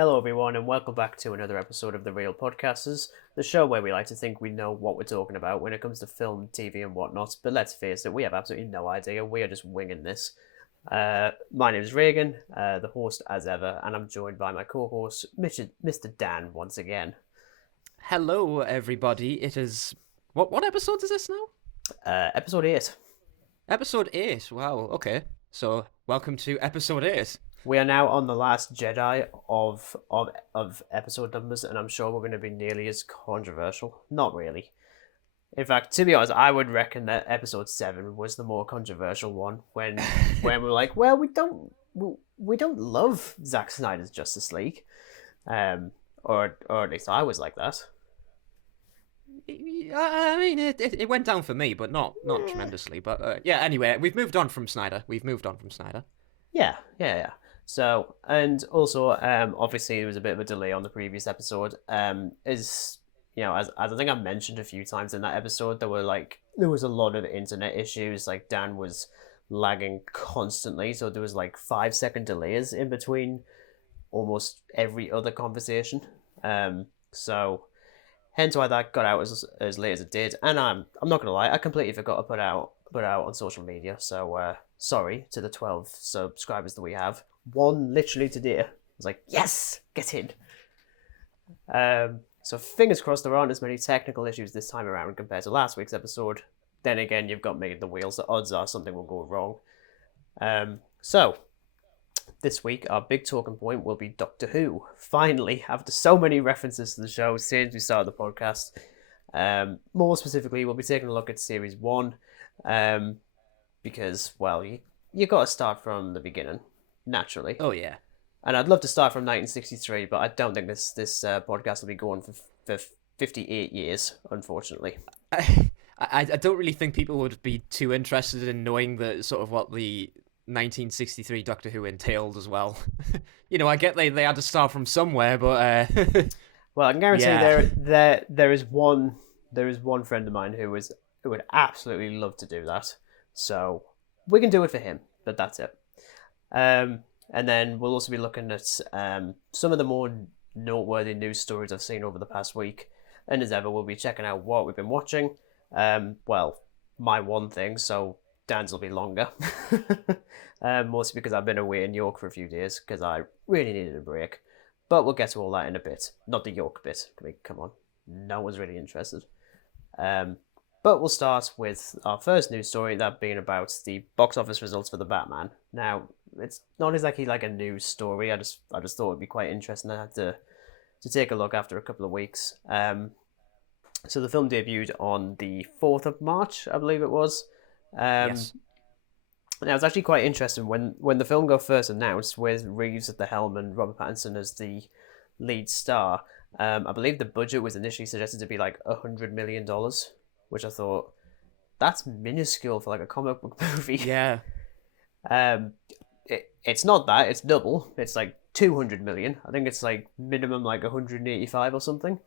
Hello, everyone, and welcome back to another episode of The Real Podcasters, the show where we like to think we know what we're talking about when it comes to film, TV, and whatnot, but let's face it, we have absolutely no idea. We are just winging this. My name is Regan, the host as ever, and I'm joined by my co-host, Mr. Dan, once again. Hello, everybody. It is... What episode is this now? Episode 8. Episode 8. Wow, okay. So, welcome to episode 8. We are now on the last Jedi of episode numbers, and I'm sure we're going to be nearly as controversial. Not really. In fact, to be honest, I would reckon that episode 7 was the more controversial one when we're like, well, we don't love Zack Snyder's Justice League, or at least I was like that. I mean, it went down for me, but not tremendously. But yeah, anyway, we've moved on from Snyder. Yeah. So, and also, obviously, there was a bit of a delay on the previous episode. As I think I mentioned a few times in that episode, there was a lot of internet issues. Like, Dan was lagging constantly, so there was like 5-second delays in between almost every other conversation. So hence why that got out as late as it did. And I'm not gonna lie, I completely forgot to put out on social media. So sorry to the 12 subscribers that we have. One literally today. I was like, yes, get in. So fingers crossed there aren't as many technical issues this time around compared to last week's episode. Then again, you've got me at the wheel, so odds are something will go wrong. So this week, our big talking point will be Doctor Who. Finally, after so many references to the show since we started the podcast. More specifically, we'll be taking a look at Series 1. Because, well, you got to start from the beginning. Naturally. Oh, yeah. And I'd love to start from 1963, but I don't think this podcast will be going for 58 years, unfortunately. I don't really think people would be too interested in knowing the sort of what the 1963 Doctor Who entailed as well. I get they had to start from somewhere, but well, I can guarantee yeah. there is one friend of mine who would absolutely love to do that. So we can do it for him, but that's it. And then we'll also be looking at some of the more noteworthy news stories I've seen over the past week. And as ever, we'll be checking out what we've been watching. Well, my one thing, so Dan's will be longer. Mostly because I've been away in York for a few days, because I really needed a break. But we'll get to all that in a bit. Not the York bit. I mean, come on. No one's really interested. But we'll start with our first news story, that being about the box office results for The Batman. Now, it's not exactly like a news story. I just thought it'd be quite interesting. I had to take a look after a couple of weeks. So the film debuted on the 4th of March, I believe it was. Yes. Now, it's actually quite interesting when the film got first announced with Reeves at the helm and Robert Pattinson as the lead star. I believe the budget was initially suggested to be like $100 million, which I thought, that's minuscule for like a comic book movie. Yeah. It's not that, it's double. It's like 200 million. I think it's like minimum like 185 or something.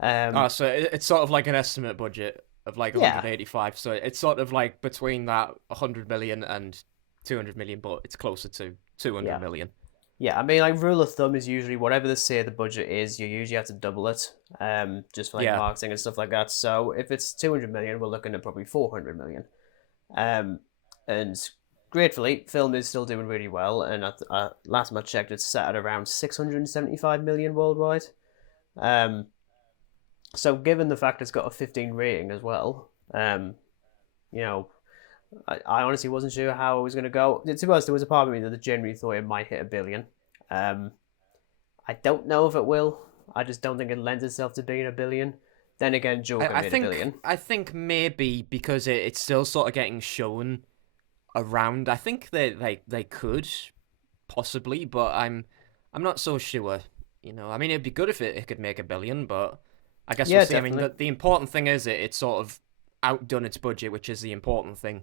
So it's sort of like an estimate budget of like 185. So it's sort of like between that 100 million and 200 million, but it's closer to 200 million. Yeah, I mean, like, rule of thumb is usually whatever they say the budget is, you usually have to double it, just for like marketing and stuff like that. So if it's 200 million, we're looking at probably 400 million. And gratefully, film is still doing really well, and last time I checked, it's set at around 675 million worldwide. So given the fact it's got a 15 rating as well, I honestly wasn't sure how it was going to go. To be honest, there was a part of me that genuinely thought it might hit $1 billion. I don't know if it will. I just don't think it lends itself to being $1 billion. Then again, Joker made $1 billion. I think maybe because it's still sort of getting shown around. I think they could possibly, but I'm not so sure. I mean, it'd be good if it could make $1 billion, but I guess we'll see. Definitely. I mean, the important thing is it's sort of outdone its budget, which is the important thing.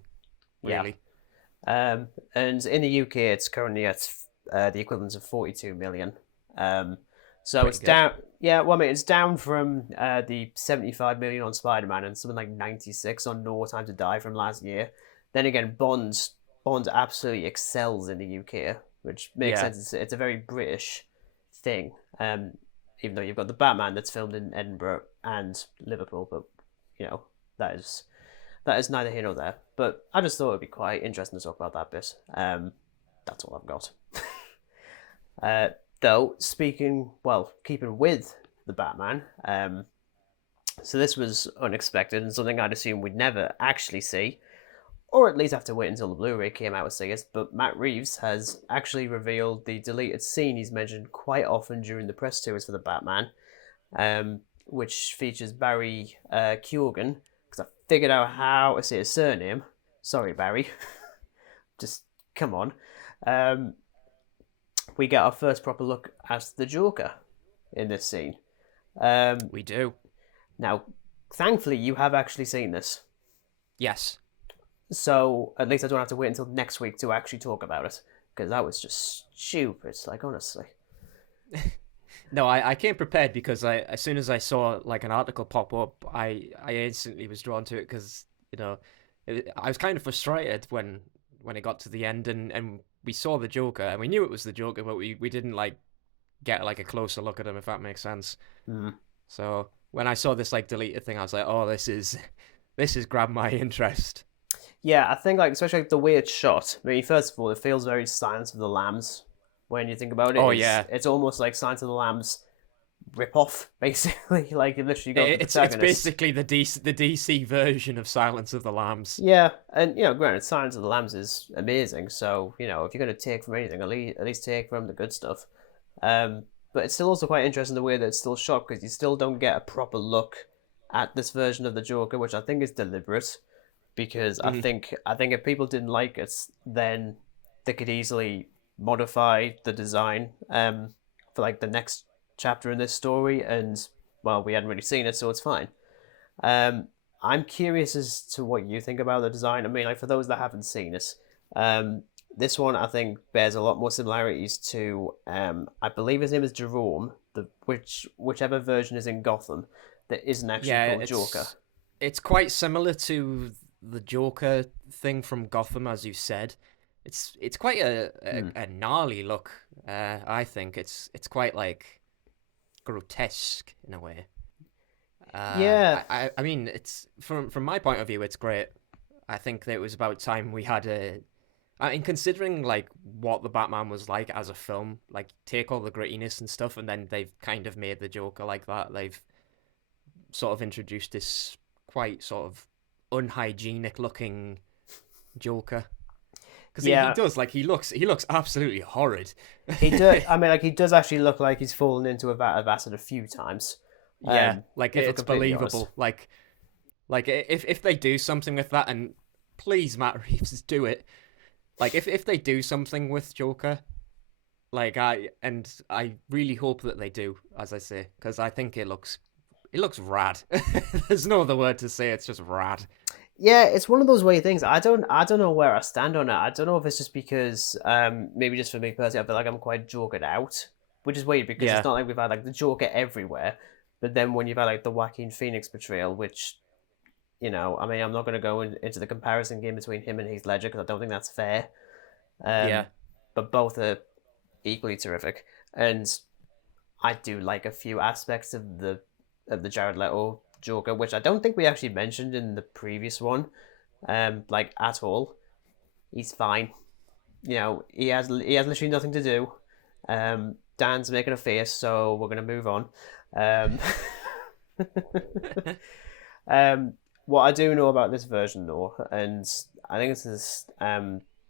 Really. Yeah. And in the UK, it's currently at the equivalent of 42 million. So pretty it's good. Down. Yeah, well, I mean, it's down from the 75 million on Spider-Man and something like 96 on No Time to Die from last year. Then again, Bond absolutely excels in the UK, which makes sense. It's a very British thing. Even though you've got the Batman that's filmed in Edinburgh and Liverpool, but that is neither here nor there. But I just thought it'd be quite interesting to talk about that bit. That's all I've got. Though keeping with the Batman, so this was unexpected and something I'd assume we'd never actually see, or at least have to wait until the Blu-ray came out to see it. But Matt Reeves has actually revealed the deleted scene he's mentioned quite often during the press tours for the Batman, which features Barry Keoghan, because I figured out how to say his surname. Sorry, Barry. Just come on. We get our first proper look at the Joker in this scene. We do. Now, thankfully, you have actually seen this. Yes. So, at least I don't have to wait until next week to actually talk about it. Because that was just stupid, like, honestly. No, I came prepared because as soon as I saw, like, an article pop up, I instantly was drawn to it because, I was kind of frustrated when it got to the end and we saw the Joker, and we knew it was the Joker, but we didn't, like, get, like, a closer look at him, if that makes sense. Mm. So, when I saw this, like, deleted thing, I was like, oh, this is grabbed my interest. Yeah, I think, like, especially like, the way it's shot. I mean, first of all, it feels very Silence of the Lambs when you think about it. Oh, yeah. It's almost like Silence of the Lambs rip-off, basically. Like, you literally got the It's protagonist. basically the DC version of Silence of the Lambs. Yeah, and, granted, Silence of the Lambs is amazing, so, if you're going to take from anything, at least take from the good stuff. But it's still also quite interesting the way that it's still shot, because you still don't get a proper look at this version of the Joker, which I think is deliberate, because I think if people didn't like it, then they could easily modify the design for like the next chapter in this story, and well, we hadn't really seen it, so it's fine. I'm curious as to what you think about the design. I mean, like, for those that haven't seen it, this one I think bears a lot more similarities to I believe his name is Jerome, whichever version is in Gotham that isn't actually called Joker. It's quite similar to the Joker thing from Gotham, as you said. It's quite a gnarly look. I think it's quite like grotesque in a way. Yeah. I mean, it's from my point of view, it's great. I think that it was about time we had I mean, considering like what the Batman was like as a film, like take all the grittiness and stuff, and then they've kind of made the Joker like that. They've sort of introduced this quite sort of unhygienic looking Joker. Because he does, like, he looks absolutely horrid. He does. I mean, like, he does actually look like he's fallen into a vat of acid a few times. Yeah, like it's believable. Honest. Like if they do something with that, and please, Matt Reeves, do it. Like if they do something with Joker, like I really hope that they do, as I say, because I think it looks rad. There's no other word to say. It's just rad. Yeah, it's one of those weird things. I don't know where I stand on it. I don't know if it's just because maybe just for me personally, I feel like I'm quite Jokered out, which is weird because it's not like we've had like the Joker everywhere. But then when you've had like the Joaquin Phoenix portrayal, which, I mean, I'm not going to go into the comparison game between him and Heath Ledger because I don't think that's fair. But both are equally terrific, and I do like a few aspects of the Jared Leto Joker, which I don't think we actually mentioned in the previous one, like at all. He's fine. He has literally nothing to do. Dan's making a face, so we're gonna move on. What I do know about this version, though, and I think this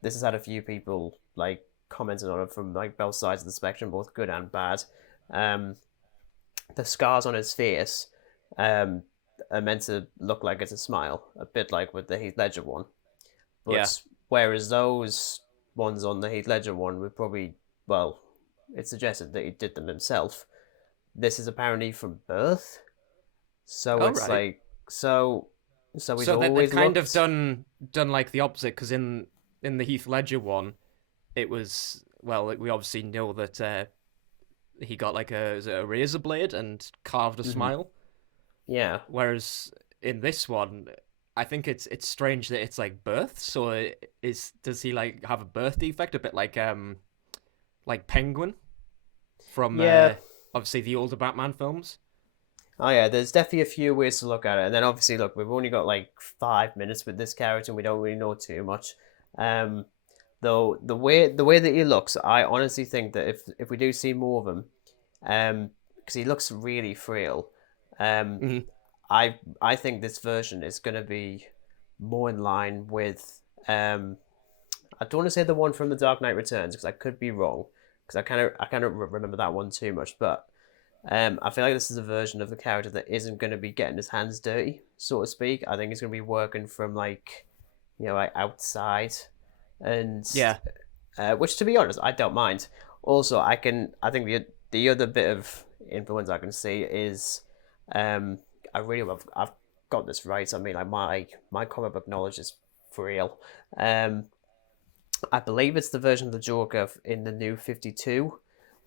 has had a few people like commenting on it from like both sides of the spectrum, both good and bad. The scars on his face are meant to look like it's a smile, a bit like with the Heath Ledger one. But whereas those ones on the Heath Ledger one were probably, well, it suggested that he did them himself. This is apparently from birth, so it's right. Like so he's always they've kind of done like the opposite, because in the Heath Ledger one, it was, well, we obviously know that he got like a razor blade and carved a smile. Yeah. Whereas in this one, I think it's strange that it's like birth. So does he like have a birth defect, a bit like Penguin from obviously the older Batman films. Oh yeah, there's definitely a few ways to look at it, and then obviously, look, we've only got like 5 minutes with this character, and we don't really know too much. Um, though the way that he looks, I honestly think that if we do see more of him, because he looks really frail, um, Hmm. I think this version is going to be more in line with I don't want to say the one from the Dark Knight Returns because I could be wrong because I kind of remember that one too much, but I feel like this is a version of the character that isn't going to be getting his hands dirty, so to speak. I think he's going to be working from like outside, and Yeah. which to be honest, I don't mind. Also, I think the other bit of influence I can see is um I really love I've got this right. I mean, like my comic book knowledge is frail. I believe it's the version of the Joker in the New 52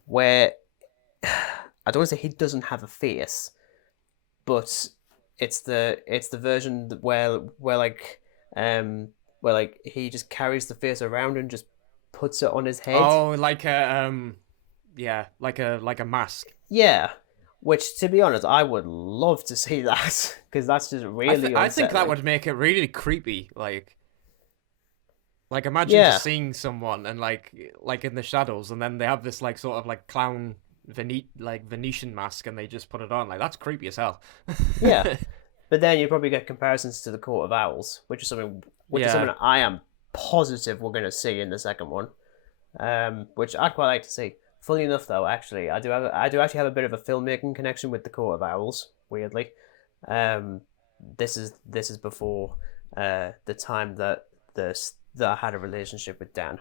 where I don't want to say he doesn't have a face, but it's the version um where like he just carries the face around and just puts it on his head. Oh, like a yeah, like a mask. Yeah, which to be honest, I would love to see that because that's just really I think that unsettling. would make it really creepy. Like imagine Yeah, just seeing someone and like in the shadows, and then they have this like sort of like clown Venetian mask, and they just put it on. Like that's creepy as hell. yeah, but then you probably get comparisons to the Court of Owls, which is something Yeah. I am positive we're going to see in the second one. Which I'd quite like to see. Funny enough, though, actually, I do actually have a bit of a filmmaking connection with the Court of Owls. Weirdly, um, this is before the time that I had a relationship with Dan.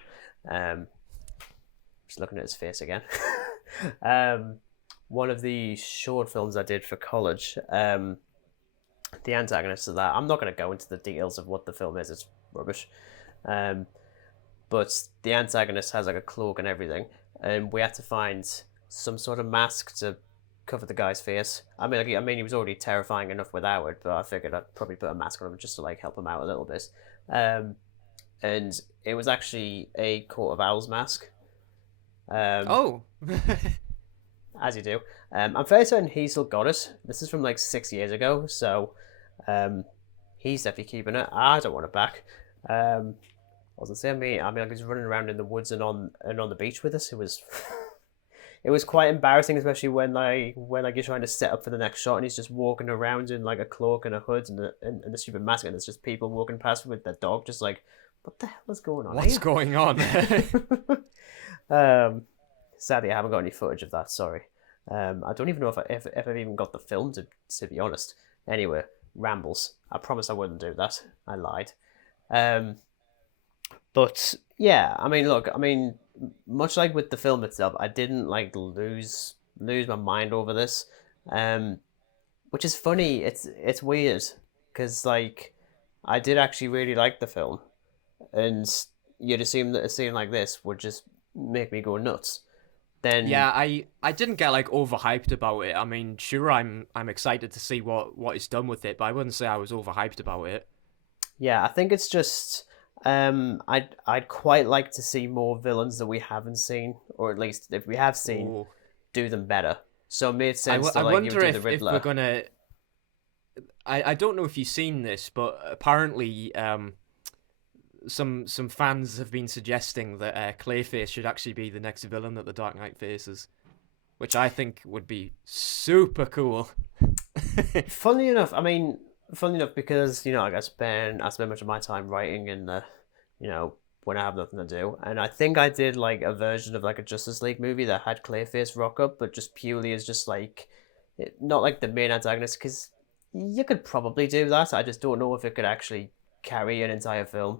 Um, just looking at his face again. um, One of the short films I did for college. The antagonist of that. I'm not going to go into the details of what the film is. It's rubbish. Um, but the antagonist has like a cloak and everything, and we had to find some sort of mask to cover the guy's face. I mean, he was already terrifying enough without it, but I figured I'd probably put a mask on him just to like help him out a little bit. Um, and it was actually a Court of Owls mask, um, Oh. as you do. I'm fairly certain he still got it. This is from like 6 years ago, so um, he's definitely keeping it. I don't want it back. I was gonna say, I mean, like he's running around in the woods and on the beach with us. It was, it was quite embarrassing, especially when you're trying to set up for the next shot and he's just walking around in like a cloak and a hood and a stupid mask, and there's just people walking past with their dog, just like, what the hell is going on What's here? going on? um, Sadly, I haven't got any footage of that. Sorry. I don't even know if I've even got the film to be honest. Anyway, rambles. I promise I wouldn't do that. I lied. Um, but yeah, I mean, look, I mean, much like with the film itself, I didn't like lose my mind over this, um, which is funny. It's weird because like I did actually really like the film, and you'd assume that a scene like this would just make me go nuts. Then Yeah, I didn't get like overhyped about it. I mean, sure, I'm excited to see what is done with it, but I wouldn't say I was overhyped about it. yeah, I think it's just I'd quite like to see more villains that we haven't seen, or at least if we have seen, Oh, do them better. So it made sense to I like wonder do the if we're Riddler. gonna. I don't know if you've seen this, but apparently, some fans have been suggesting that Clayface should actually be the next villain that the Dark Knight faces, which I think would be super cool. Funnily enough, because like I spend much of my time writing and when I have nothing to do, and I think I did like a version of like a Justice League movie that had Clayface rock up, but just purely as just like not like the main antagonist, because you could probably do that. I just don't know if it could actually carry an entire film.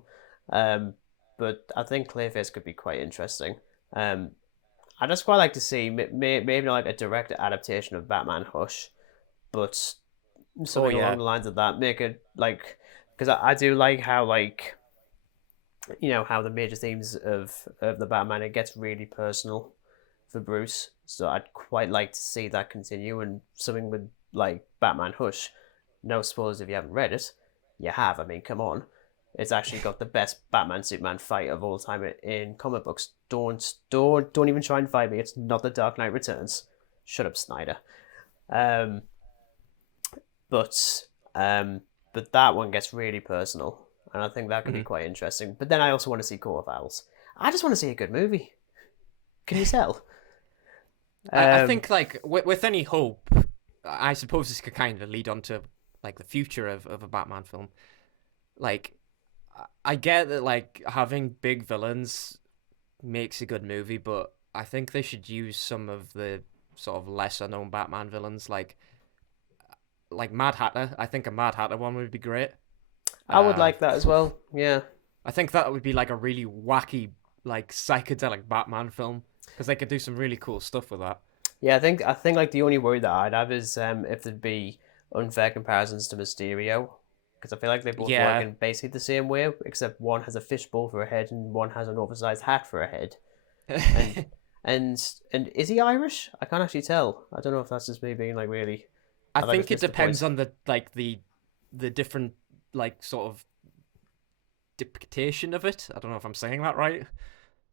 Um, but I think Clayface could be quite interesting. Um, I just quite like to see maybe not like a direct adaptation of Batman Hush, but Oh something along yeah, the lines of that. Make it like because I do like how like how the major themes of the Batman, it gets really personal for Bruce. So I'd quite like to see that continue, and something with like Batman Hush. No spoilers if you haven't read it. You have. I mean, come on. It's actually got the best Batman Superman fight of all time in comic books. Don't even try and fight me. It's not the Dark Knight Returns. shut up, Snyder. Um, but but that one gets really personal, and I think that could be quite interesting. But then I also want to see Court of Owls. I just want to see a good movie. Can you tell? I think like with any hope, I suppose this could kind of lead on to like the future of a Batman film. Like, I get that like having big villains makes a good movie, but I think they should use some of the sort of lesser known Batman villains, like Mad Hatter. I think a Mad Hatter one would be great. I would like that as well. Yeah. I think that would be like a really wacky, like psychedelic Batman film because they could do some really cool stuff with that. Yeah, I think like the only worry that I'd have is if there'd be unfair comparisons to Mysterio, because I feel like they both work in basically the same way, except one has a fishbowl for a head and one has an oversized hat for a head. And and is he Irish? I can't actually tell. I don't know if that's just me being like really. I think it depends on the different like sort of depiction of it. I don't know if I'm saying that right.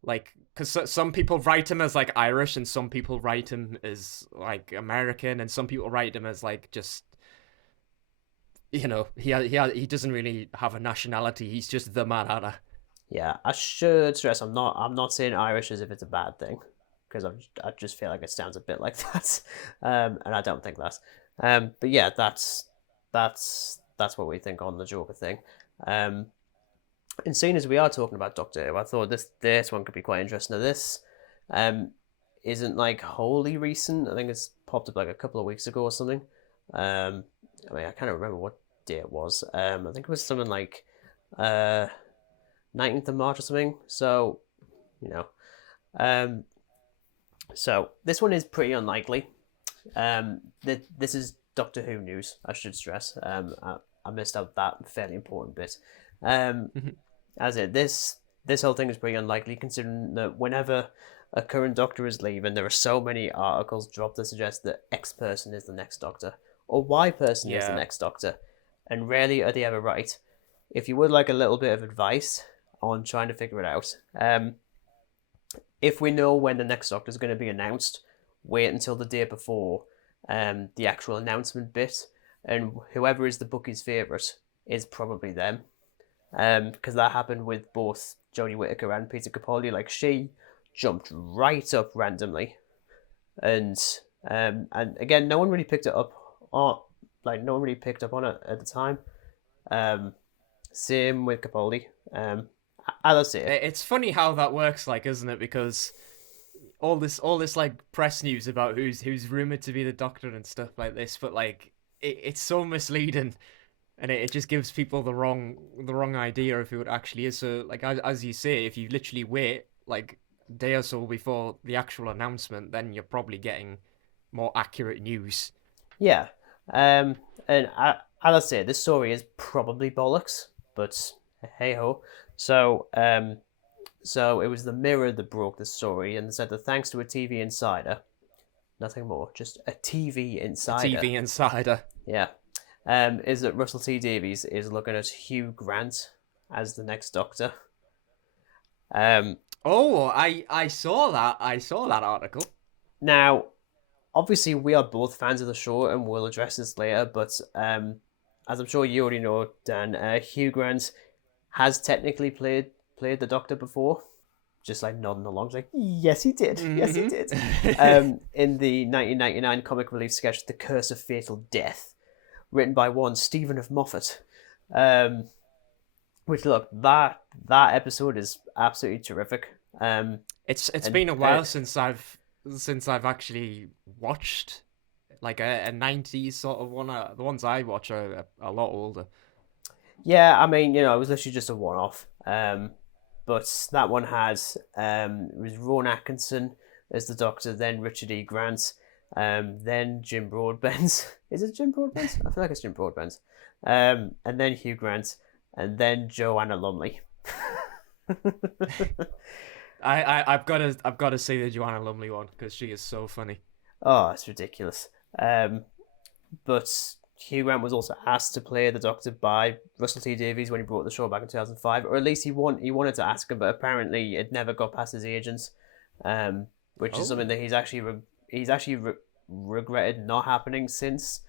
Like, because some people write him as like Irish, and some people write him as like American, and some people write him as like just, you know, he doesn't really have a nationality. He's just the Mad Hatter. Yeah, I should stress I'm not saying Irish as if it's a bad thing, because I just feel like it sounds a bit like that, and I don't think that. But yeah, that's what we think on the Joker thing. And seeing as we are talking about Doctor Who, I thought this one could be quite interesting. Now this isn't like wholly recent. I think it's popped up like a couple of weeks ago or something. I mean, I can't remember what day it was. I think it was something like 19th of March or something. So, you know. So this one is pretty unlikely. This is Doctor Who news, I should stress. I missed out that fairly important bit. As it this whole thing is pretty unlikely, considering that whenever a current Doctor is leaving, there are so many articles dropped that suggest that X person is the next Doctor or Y person is the next Doctor, and rarely are they ever right. If you would like a little bit of advice on trying to figure it out, if we know when the next Doctor is going to be announced, wait until the day before the actual announcement bit, and whoever is the bookie's favourite is probably them. Because that happened with both Jodie Whittaker and Peter Capaldi. Like, she jumped right up randomly, and again, no one really picked it up on it at the time. Same with Capaldi. I'll say it's funny how that works, like, isn't it? Because all this like press news about who's rumored to be the Doctor and stuff like this, but like it's so misleading. And it just gives people the wrong idea of who it actually is. So, like, as you say, if you literally wait, like, a day or so before the actual announcement, then you're probably getting more accurate news. Yeah. And I'll say, this story is probably bollocks, but hey-ho. So it was the Mirror that broke the story and said that thanks to a TV insider, nothing more, just a TV insider. A TV insider. Yeah. Is that Russell T Davies is looking at Hugh Grant as the next Doctor. I saw that. I saw that article. Now, obviously, we are both fans of the show, and we'll address this later. But as I'm sure you already know, Dan, Hugh Grant has technically played the Doctor before. Just like nodding along, like yes, he did. Mm-hmm. Yes, he did. In the 1999 comic relief sketch, "The Curse of Fatal Death," written by one Stephen of Moffat, which look that episode is absolutely terrific. It's been a while since I've actually watched like a 90s sort of one. The ones I watch are a lot older. Yeah, I mean, you know, it was literally just a one-off. But that one has it was Rowan Atkinson as the Doctor, then Richard E. Grant, then Jim Broadbent. Is it Jim Broadbent? I feel like it's Jim Broadbent. And then Hugh Grant, and then Joanna Lumley. I've got to say the Joanna Lumley one because she is so funny. Oh, it's ridiculous. But Hugh Grant was also asked to play the Doctor by Russell T Davies when he brought the show back in 2005, or at least he wanted to ask him, but apparently it never got past his agents, which is something that he's actually regretted not happening since.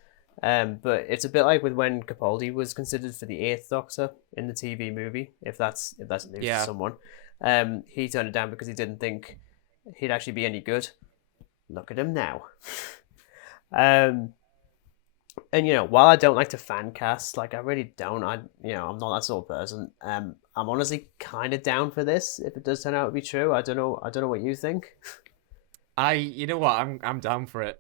But it's a bit like with when Capaldi was considered for the Eighth Doctor in the TV movie, if that's news to Yeah. someone. He turned it down because he didn't think he'd actually be any good. Look at him now. And while I don't like to fan cast, like I really don't, I'm not that sort of person. I'm honestly kind of down for this if it does turn out to be true. I don't know what you think. You know what, I'm down for it.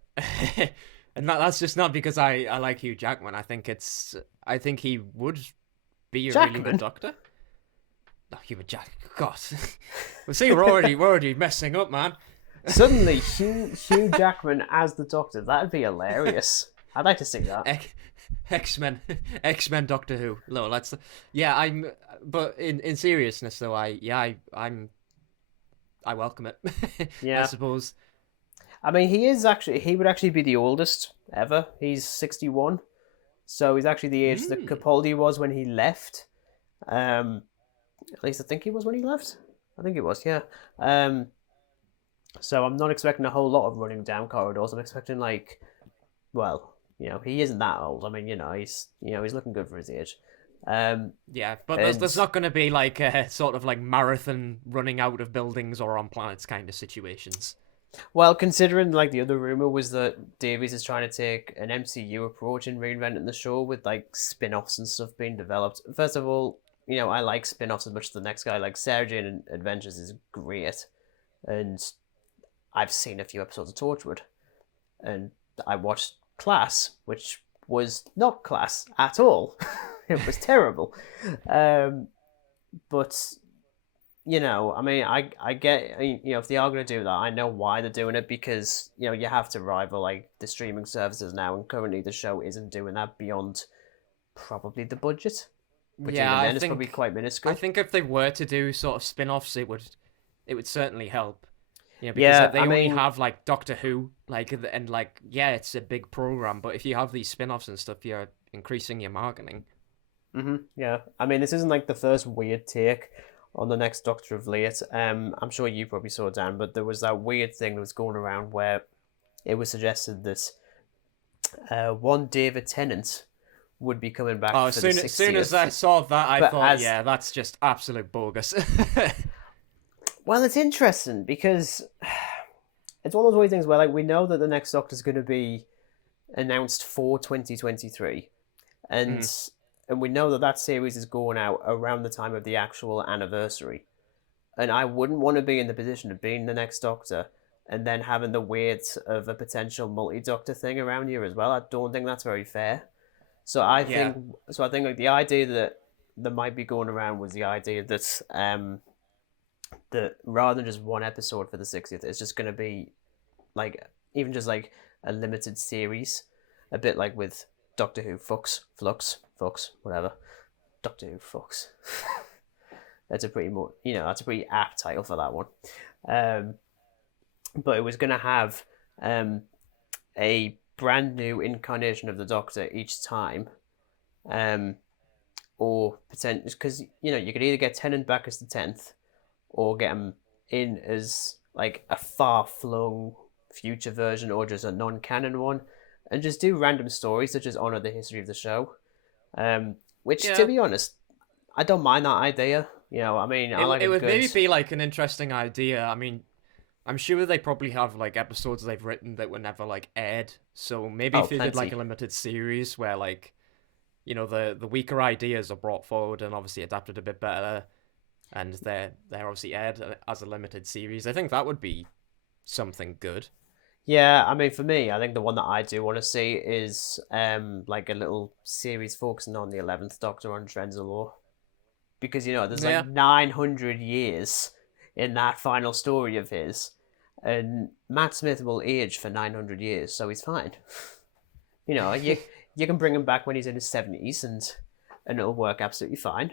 And that's just not because I like Hugh Jackman. I think he would be a really good Doctor. No, Hugh Jackman. God. Well, see, we're already messing up, man. Suddenly, Hugh Jackman as the Doctor. That'd be hilarious. I'd like to see that. X-Men Doctor Who. No, but in seriousness though, I welcome it. Yeah. I suppose. I mean, he would actually be the oldest ever. He's 61. So he's actually the age that Capaldi was when he left. At least I think he was when he left. I think he was, yeah. So I'm not expecting a whole lot of running down corridors. I'm expecting he isn't that old. I mean, he's looking good for his age. Yeah, but there's not going to be like a sort of like marathon running out of buildings or on planets kind of situations. Well, considering like the other rumor was that Davies is trying to take an MCU approach in reinventing the show with like spin-offs and stuff being developed. First of all, I like spin-offs as much as the next guy. Like Sarah Jane Adventures is great, and I've seen a few episodes of Torchwood, and I watched Class, which was not class at all. It was terrible. But I mean, I get, if they are going to do that, I know why they're doing it, because you have to rival like the streaming services now, and currently the show isn't doing that beyond probably the budget. But even then, it's probably quite minuscule. I think if they were to do sort of spin-offs, it would certainly help. Because they only have like Doctor Who, it's a big program, but if you have these spin-offs and stuff, you're increasing your marketing. Yeah, I mean, this isn't like the first weird take on the next Doctor of late. I'm sure you probably saw, Dan, but there was that weird thing that was going around where it was suggested that one David Tennant would be coming back. Oh, as soon as I saw that, I thought, that's just absolute bogus. Well, it's interesting because it's one of those weird things where, like, we know that the next Doctor is going to be announced for 2023, and we know that series is going out around the time of the actual anniversary. And I wouldn't want to be in the position of being the next Doctor and then having the weight of a potential multi-Doctor thing around you as well. I don't think that's very fair. So I think like the idea that might be going around was the idea that that rather than just one episode for the 60th, it's just going to be like even just like a limited series, a bit like with Doctor Who Flux, whatever. Doctor Who Flux. That's a pretty apt title for that one. But it was going to have a brand new incarnation of the Doctor each time, or potentially because you could either get Tennant back as the 10th, or get him in as like a far-flung future version, or just a non-canon one, and just do random stories that just honor the history of the show. Which, to be honest, I don't mind that idea. I mean, it would maybe be like an interesting idea. I mean, I'm sure they probably have like episodes they've written that were never like aired. So maybe if they did like a limited series where like, the weaker ideas are brought forward and obviously adapted a bit better, and they're obviously aired as a limited series. I think that would be something good. Yeah, I mean, for me, I think the one that I do want to see is like a little series focusing on the 11th Doctor on Trenzalore. Because, there's like 900 years in that final story of his. And Matt Smith will age for 900 years, so he's fine. You can bring him back when he's in his 70s and it'll work absolutely fine.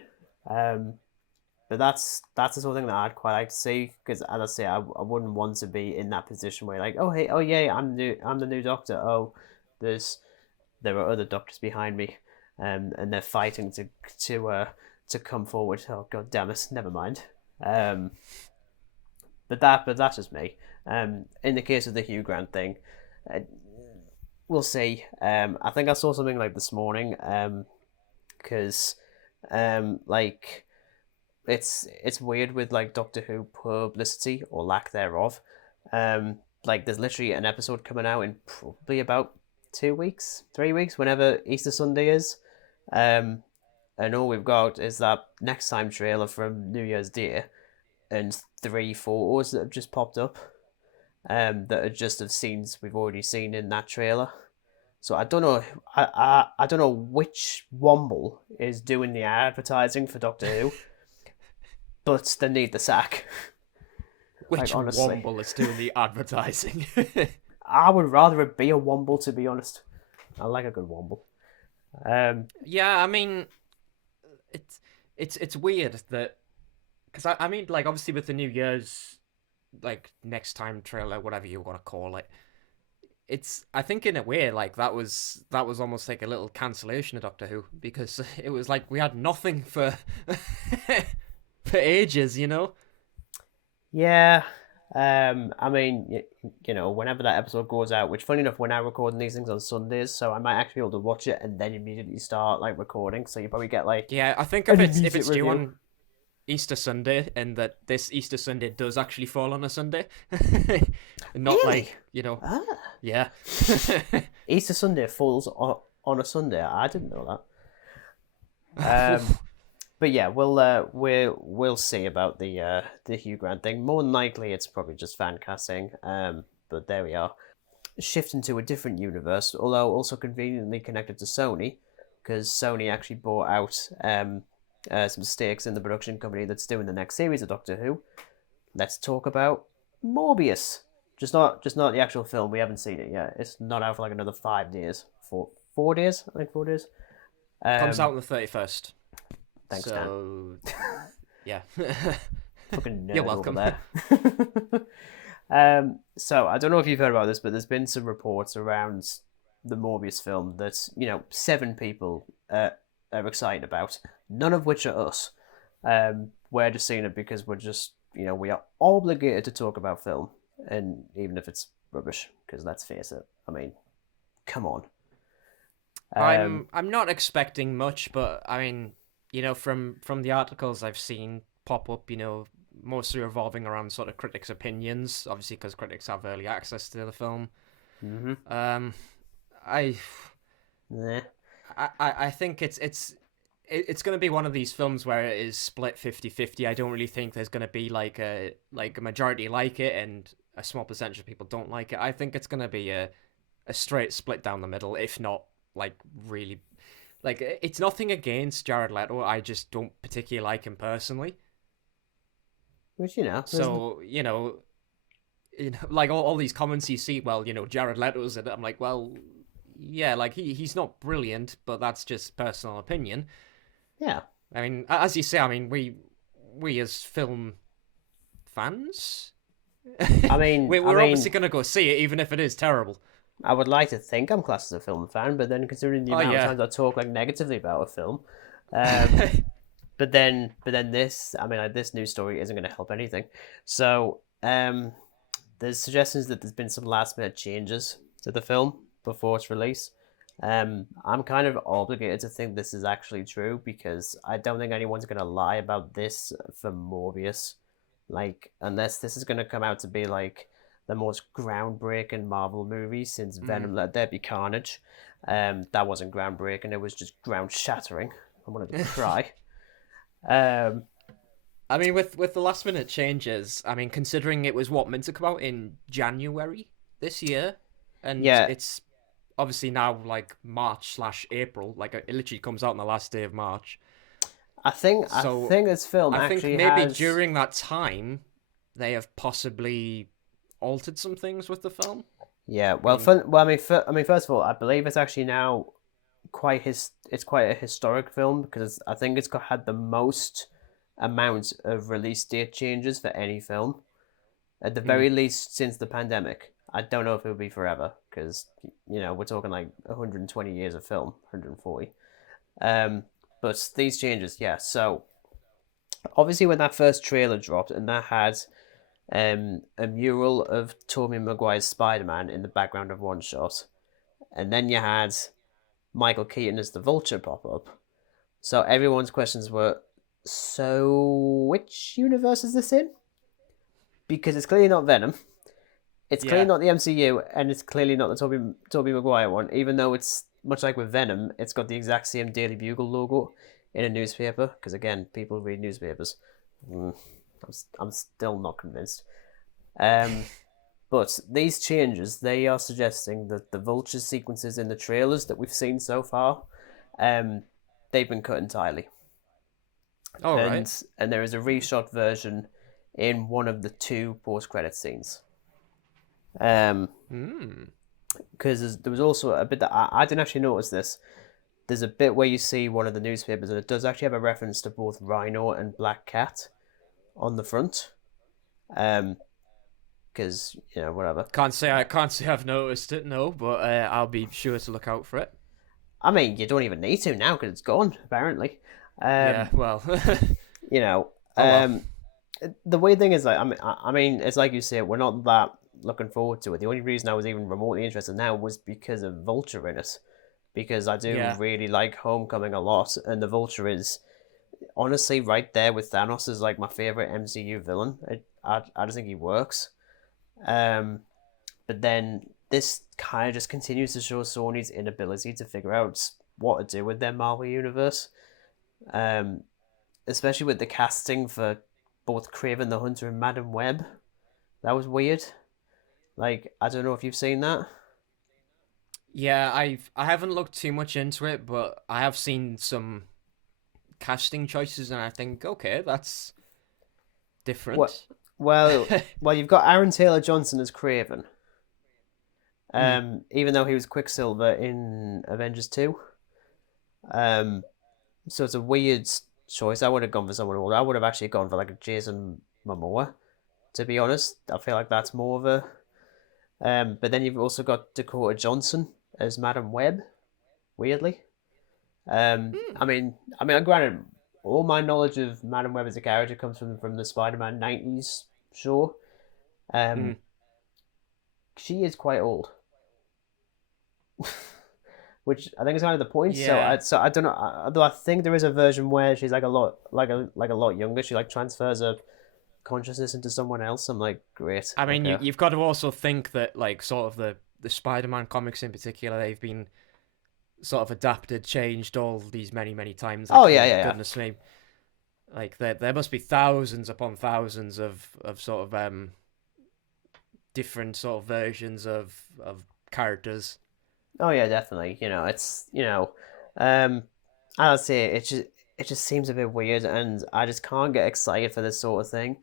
But that's the sort of thing that I'd quite like to see, because as I say, I wouldn't want to be in that position where like, I'm the new Doctor. Oh, there are other Doctors behind me, and they're fighting to come forward. Oh, god damn it, never mind. But that's just me. In the case of the Hugh Grant thing, we'll see. I think I saw something like this morning. Because like it's weird with like Doctor Who publicity or lack thereof. Like there's literally an episode coming out in probably about 2 weeks, 3 weeks, whenever Easter Sunday is. Um, and all we've got is that next time trailer from New Year's Day and 3 photos that have just popped up. That are just of scenes we've already seen in that trailer. So I don't know. I don't know which Womble is doing the advertising for Doctor Who, but they need the sack. Which like, honestly, Womble is doing the advertising? I would rather it be a Womble, to be honest. I like a good Womble. Yeah, I mean, it's weird that because I mean, like obviously with the New Year's like next time trailer, whatever you want to call it, it's I think in a way like that was almost like a little cancellation of Doctor Who because it was like we had nothing for for ages, you know. Yeah. I mean, whenever that episode goes out, which funny enough, we're now recording these things on Sundays, so I might actually be able to watch it and then immediately start like recording. So you probably get like Yeah, I think an if it's immediate due review. on Easter Sunday and that this Easter Sunday does actually fall on a Sunday, not Really? like Ah, yeah. Easter Sunday falls on a Sunday. I didn't know that. But yeah, we'll see about the Hugh Grant thing. More than likely, it's probably just fan casting. But there we are. Shifting to a different universe, although also conveniently connected to Sony, because Sony actually bought out some stakes in the production company that's doing the next series of Doctor Who. Let's talk about Morbius. Just not the actual film. We haven't seen it yet. It's not out for like another 5 days. 4 days. I think 4 days. Comes out on the 31st. Thanks, so, Dan. Yeah. Fucking nerd You're welcome. over there. So I don't know if you've heard about this, but there's been some reports around the Morbius film that 7 people are excited about. None of which are us. We're just seeing it because we're just we are obligated to talk about film, and even if it's rubbish, because let's face it. I mean, come on. I'm not expecting much, but I mean, from the articles I've seen pop up, mostly revolving around sort of critics' opinions, obviously because critics have early access to the film. Mm-hmm. I think it's going to be one of these films where it is split 50-50. I don't really think there's going to be like a majority like it and a small percentage of people don't like it. I think it's going to be a straight split down the middle, if not like really. Like, it's nothing against Jared Leto. I just don't particularly like him personally. Which so like all these comments you see. Well, Jared Leto's in it. I'm like, well, yeah, like he's not brilliant, but that's just personal opinion. Yeah. I mean, as you say, I mean, we as film fans, I mean, we're obviously gonna go see it, even if it is terrible. I would like to think I'm classed as a film fan, but then considering the amount of times I talk like negatively about a film, but then this, I mean, like, this news story isn't going to help anything. So there's suggestions that there's been some last minute changes to the film before its release. I'm kind of obligated to think this is actually true because I don't think anyone's going to lie about this for Morbius, like unless this is going to come out to be like the most groundbreaking Marvel movie since Venom Let There Be Carnage. That wasn't groundbreaking, it was just ground shattering. I wanted to cry. I mean, with the last minute changes, I mean, considering it was meant to come out in January this year, and it's obviously now like March/April, like it literally comes out on the last day of March. I think this film I actually think maybe has... during that time they have possibly altered some things with the film. Yeah, well, I mean, first of all, I believe it's actually now it's quite a historic film because I think it's had the most amount of release date changes for any film, at the very least since the pandemic. I don't know if it'll be forever because we're talking like 120 years of film, 140. But these changes, yeah. So obviously, when that first trailer dropped and that had a mural of Tobey Maguire's Spider-Man in the background of one shot, and then you had Michael Keaton as the Vulture pop up. So everyone's questions were, so which universe is this in? Because it's clearly not Venom. It's clearly Yeah. not the MCU, and it's clearly not the Tobey Maguire one. Even though it's much like with Venom, it's got the exact same Daily Bugle logo in a newspaper. Because again, people read newspapers. I'm still not convinced. But these changes, they are suggesting that the Vulture sequences in the trailers that we've seen so far, they've been cut entirely. All and right. and there is a reshot version in one of the two post-credit scenes. Because there was also a bit that I didn't actually notice this. There's a bit where you see one of the newspapers, and it does actually have a reference to both Rhino and Black Cat on the front. Because whatever. Can't say I've noticed it, no, but I'll be sure to look out for it. I mean, you don't even need to now because it's gone apparently. Yeah, well, You know, oh well. the weird thing is, like, I mean, it's like you say, we're not that looking forward to it. The only reason I was even remotely interested now was because of Vulture in it, because I do Yeah. really like Homecoming a lot, and the Vulture is honestly right there with Thanos as like my favorite MCU villain. I just think he works. But then this kind of just continues to show Sony's inability to figure out what to do with their Marvel universe. Especially with the casting for both Kraven the Hunter and Madam Web. That was weird. Like, I don't know if you've seen that. Yeah, I haven't looked too much into it, but I have seen some casting choices, and I think, okay, that's What? different. Well, you've got Aaron Taylor Johnson as Kraven. Mm, Even though he was Quicksilver in Avengers 2. So it's a weird choice. I would have gone for someone older. I would have actually gone for like a Jason Momoa, to be honest. I feel like that's more of a. But then you've also got Dakota Johnson as Madam Web, weirdly. mm, Granted, all my knowledge of Madam Web as a character comes from the Spider-Man '90s show. mm. Um, she is quite old, which I think is kind of the point. Yeah. So I don't know. Although I think there is a version where she's like a lot younger. She like transfers her consciousness into someone else. I'm like, great, I mean, okay. you've got to also think that, like, sort of the Spider-Man comics in particular, they've been sort of adapted, changed all these many times. Oh Like, yeah, for yeah, yeah. goodness me, like there must be thousands upon thousands of sort of different sort of versions of characters. Oh yeah, definitely. It's I'll say it just seems a bit weird, and I just can't get excited for this sort of thing.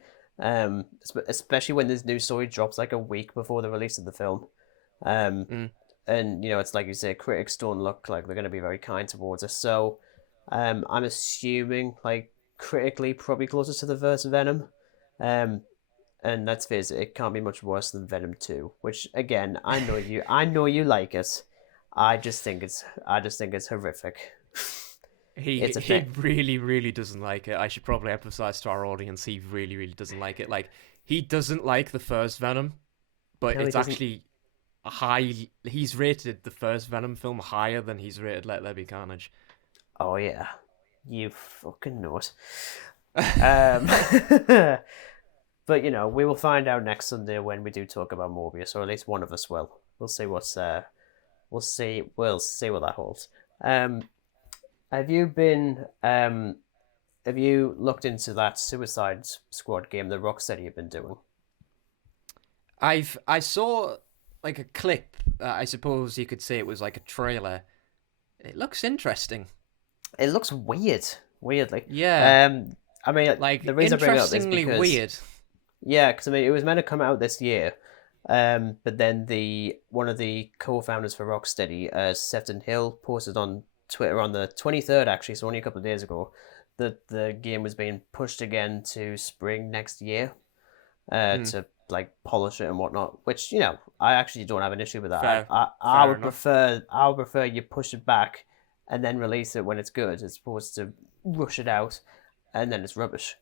Especially when this new story drops like a week before the release of the film. Um, Mm. and it's like you say, critics don't look like they're going to be very kind towards us. So, I'm assuming like critically probably closer to the verse Venom. Um, and let's face it, it can't be much worse than Venom 2, which again, I know you like it. I just think it's horrific. He It's a he thing. really doesn't like it. I should probably emphasize to our audience he really doesn't like it. Like, he doesn't like the first Venom, but No, he it's doesn't. actually high. He's rated the first Venom film higher than he's rated Let There Be Carnage. Oh yeah, you fucking know it. Um, I but we will find out next Sunday when we do talk about Morbius, or at least one of us will. We'll see what's we'll see what that holds. Um, have you been have you looked into that Suicide Squad game that Rocksteady have been doing? I saw like a clip. I suppose you could say it was like a trailer. It looks interesting. It looks weird, weirdly. Yeah, Um, like the reason I bring it up is interestingly because weird. yeah, because it was meant to come out this year, but then the one of the co-founders for Rocksteady, Sefton Hill, posted on Twitter on the 23rd, actually, so only a couple of days ago, that the game was being pushed again to spring next year, Hmm, to like polish it and whatnot. Which I actually don't have an issue with that. I fair, I, I fair would enough. prefer I would prefer you push it back and then release it when it's good, as opposed to rush it out and then it's rubbish.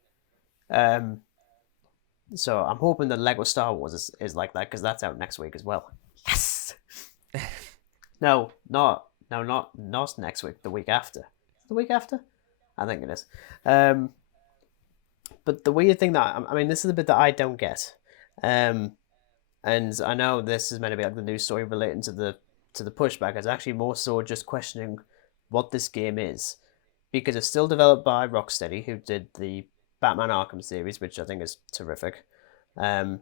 Um, so I'm hoping that Lego Star Wars is like that because that's out next week as well. Yes. No, not next week. The week after. The week after, I think it is. But the weird thing that I mean, this is the bit that I don't get. Um, and I know this is meant to be like the news story relating to the pushback. It's actually more so just questioning what this game is, because it's still developed by Rocksteady, who did the Batman Arkham series, which I think is terrific. Um,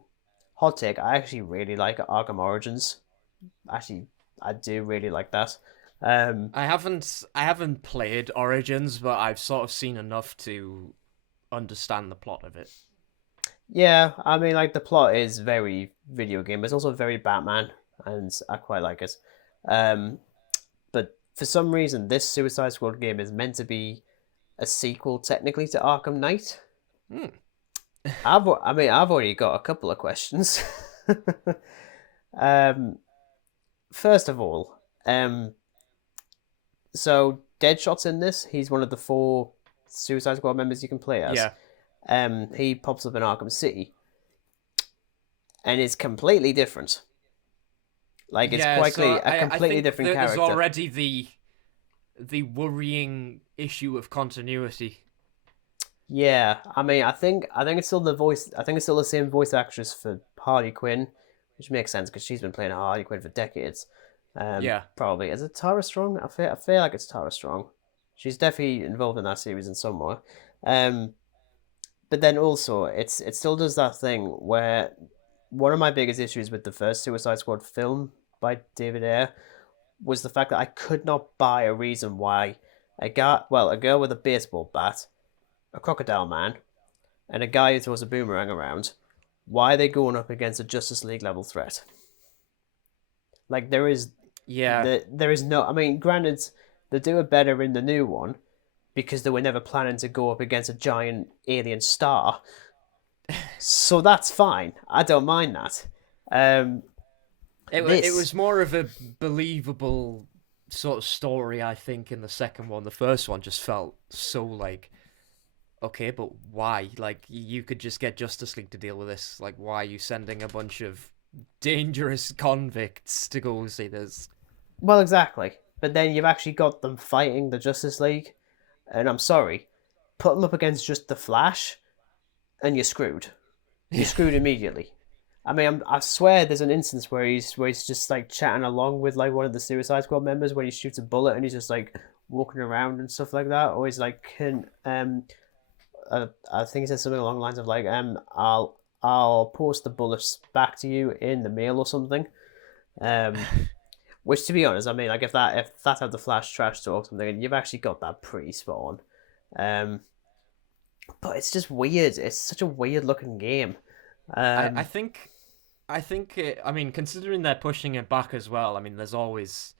hot take, I actually really like Arkham Origins. Actually, I do really like that. Um, I haven't played Origins, but I've sort of seen enough to understand the plot of it. yeah, I mean, like the plot is very video game, but it's also very Batman, and I quite like it. Um, but for some reason, this Suicide Squad game is meant to be a sequel, technically, to Arkham Knight. Hmm. I've already got a couple of questions. um, First of all, so Deadshot's in this. He's one of the four Suicide Squad members you can play as. Yeah. He pops up in Arkham City, and is completely different. Like it's Yeah, quite so clearly a I completely think different there's character. already the worrying issue of continuity. Yeah, I mean, I think it's still the voice. I think it's still the same voice actress for Harley Quinn, which makes sense because she's been playing Harley Quinn for decades. Yeah. Probably is it Tara Strong? I feel like it's Tara Strong. She's definitely involved in that series in some way. Um, but then also it still does that thing where one of my biggest issues with the first Suicide Squad film by David Ayer was the fact that I could not buy a reason why a girl with a baseball bat, a crocodile man, and a guy who throws a boomerang around, why are they going up against a Justice League level threat? Like Yeah. there is no. I mean, granted, they do it better in the new one because they were never planning to go up against a giant alien star, so that's fine. I don't mind that. Um, It this was more of a believable sort of story, I think, in the second one. The first one just felt so like, okay, but why? Like, you could just get Justice League to deal with this. Like, why are you sending a bunch of dangerous convicts to go see this? Well, exactly. But then you've actually got them fighting the Justice League, and I'm sorry, put them up against just the Flash, and you're screwed. You're screwed immediately. I mean, I swear there's an instance where he's just like chatting along with like one of the Suicide Squad members when he shoots a bullet and he's just like walking around and stuff like that, or he's like, I think he says something along the lines of like, I'll post the bullets back to you in the mail or something. Um, which, to be honest, I mean, like if that's how the Flash trash talks, I'm thinking you've actually got that pretty spot on. But it's just weird. It's such a weird looking game. I Um, think I mean, considering they're pushing it back as well. I mean, there's always,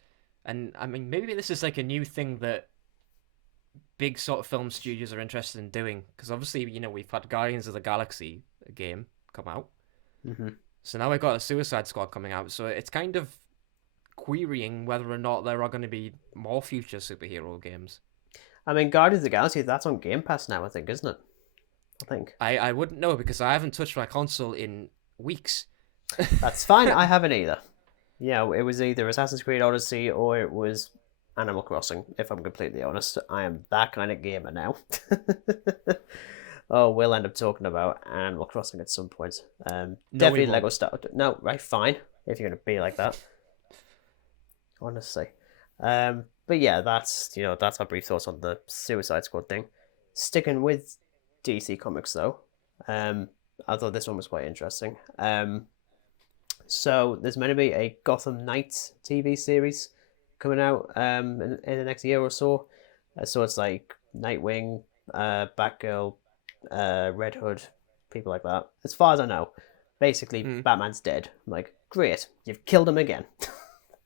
and I mean, maybe this is like a new thing that big sort of film studios are interested in doing, because obviously, we've had Guardians of the Galaxy game come out, mhm. so now we've got a Suicide Squad coming out. So it's kind of querying whether or not there are going to be more future superhero games. I mean, Guardians of the Galaxy, that's on Game Pass now, I think, isn't it? I think. I wouldn't know because I haven't touched my console in weeks. That's fine. I haven't either. Yeah, it was either Assassin's Creed Odyssey or it was Animal Crossing, if I'm completely honest. I am that kind of gamer now. Oh, we'll end up talking about Animal Crossing at some point. No, we Definitely Lego won't. Star. No, right, fine. If you're going to be like that. Honestly. But yeah, that's our brief thoughts on the Suicide Squad thing. Sticking with DC Comics though, I thought this one was quite interesting. So there's meant to be a Gotham Knights TV series coming out in the next year or so. So it's like Nightwing, Batgirl, Red Hood, people like that. As far as I know, basically Mm. Batman's dead. I'm like, great, you've killed him again.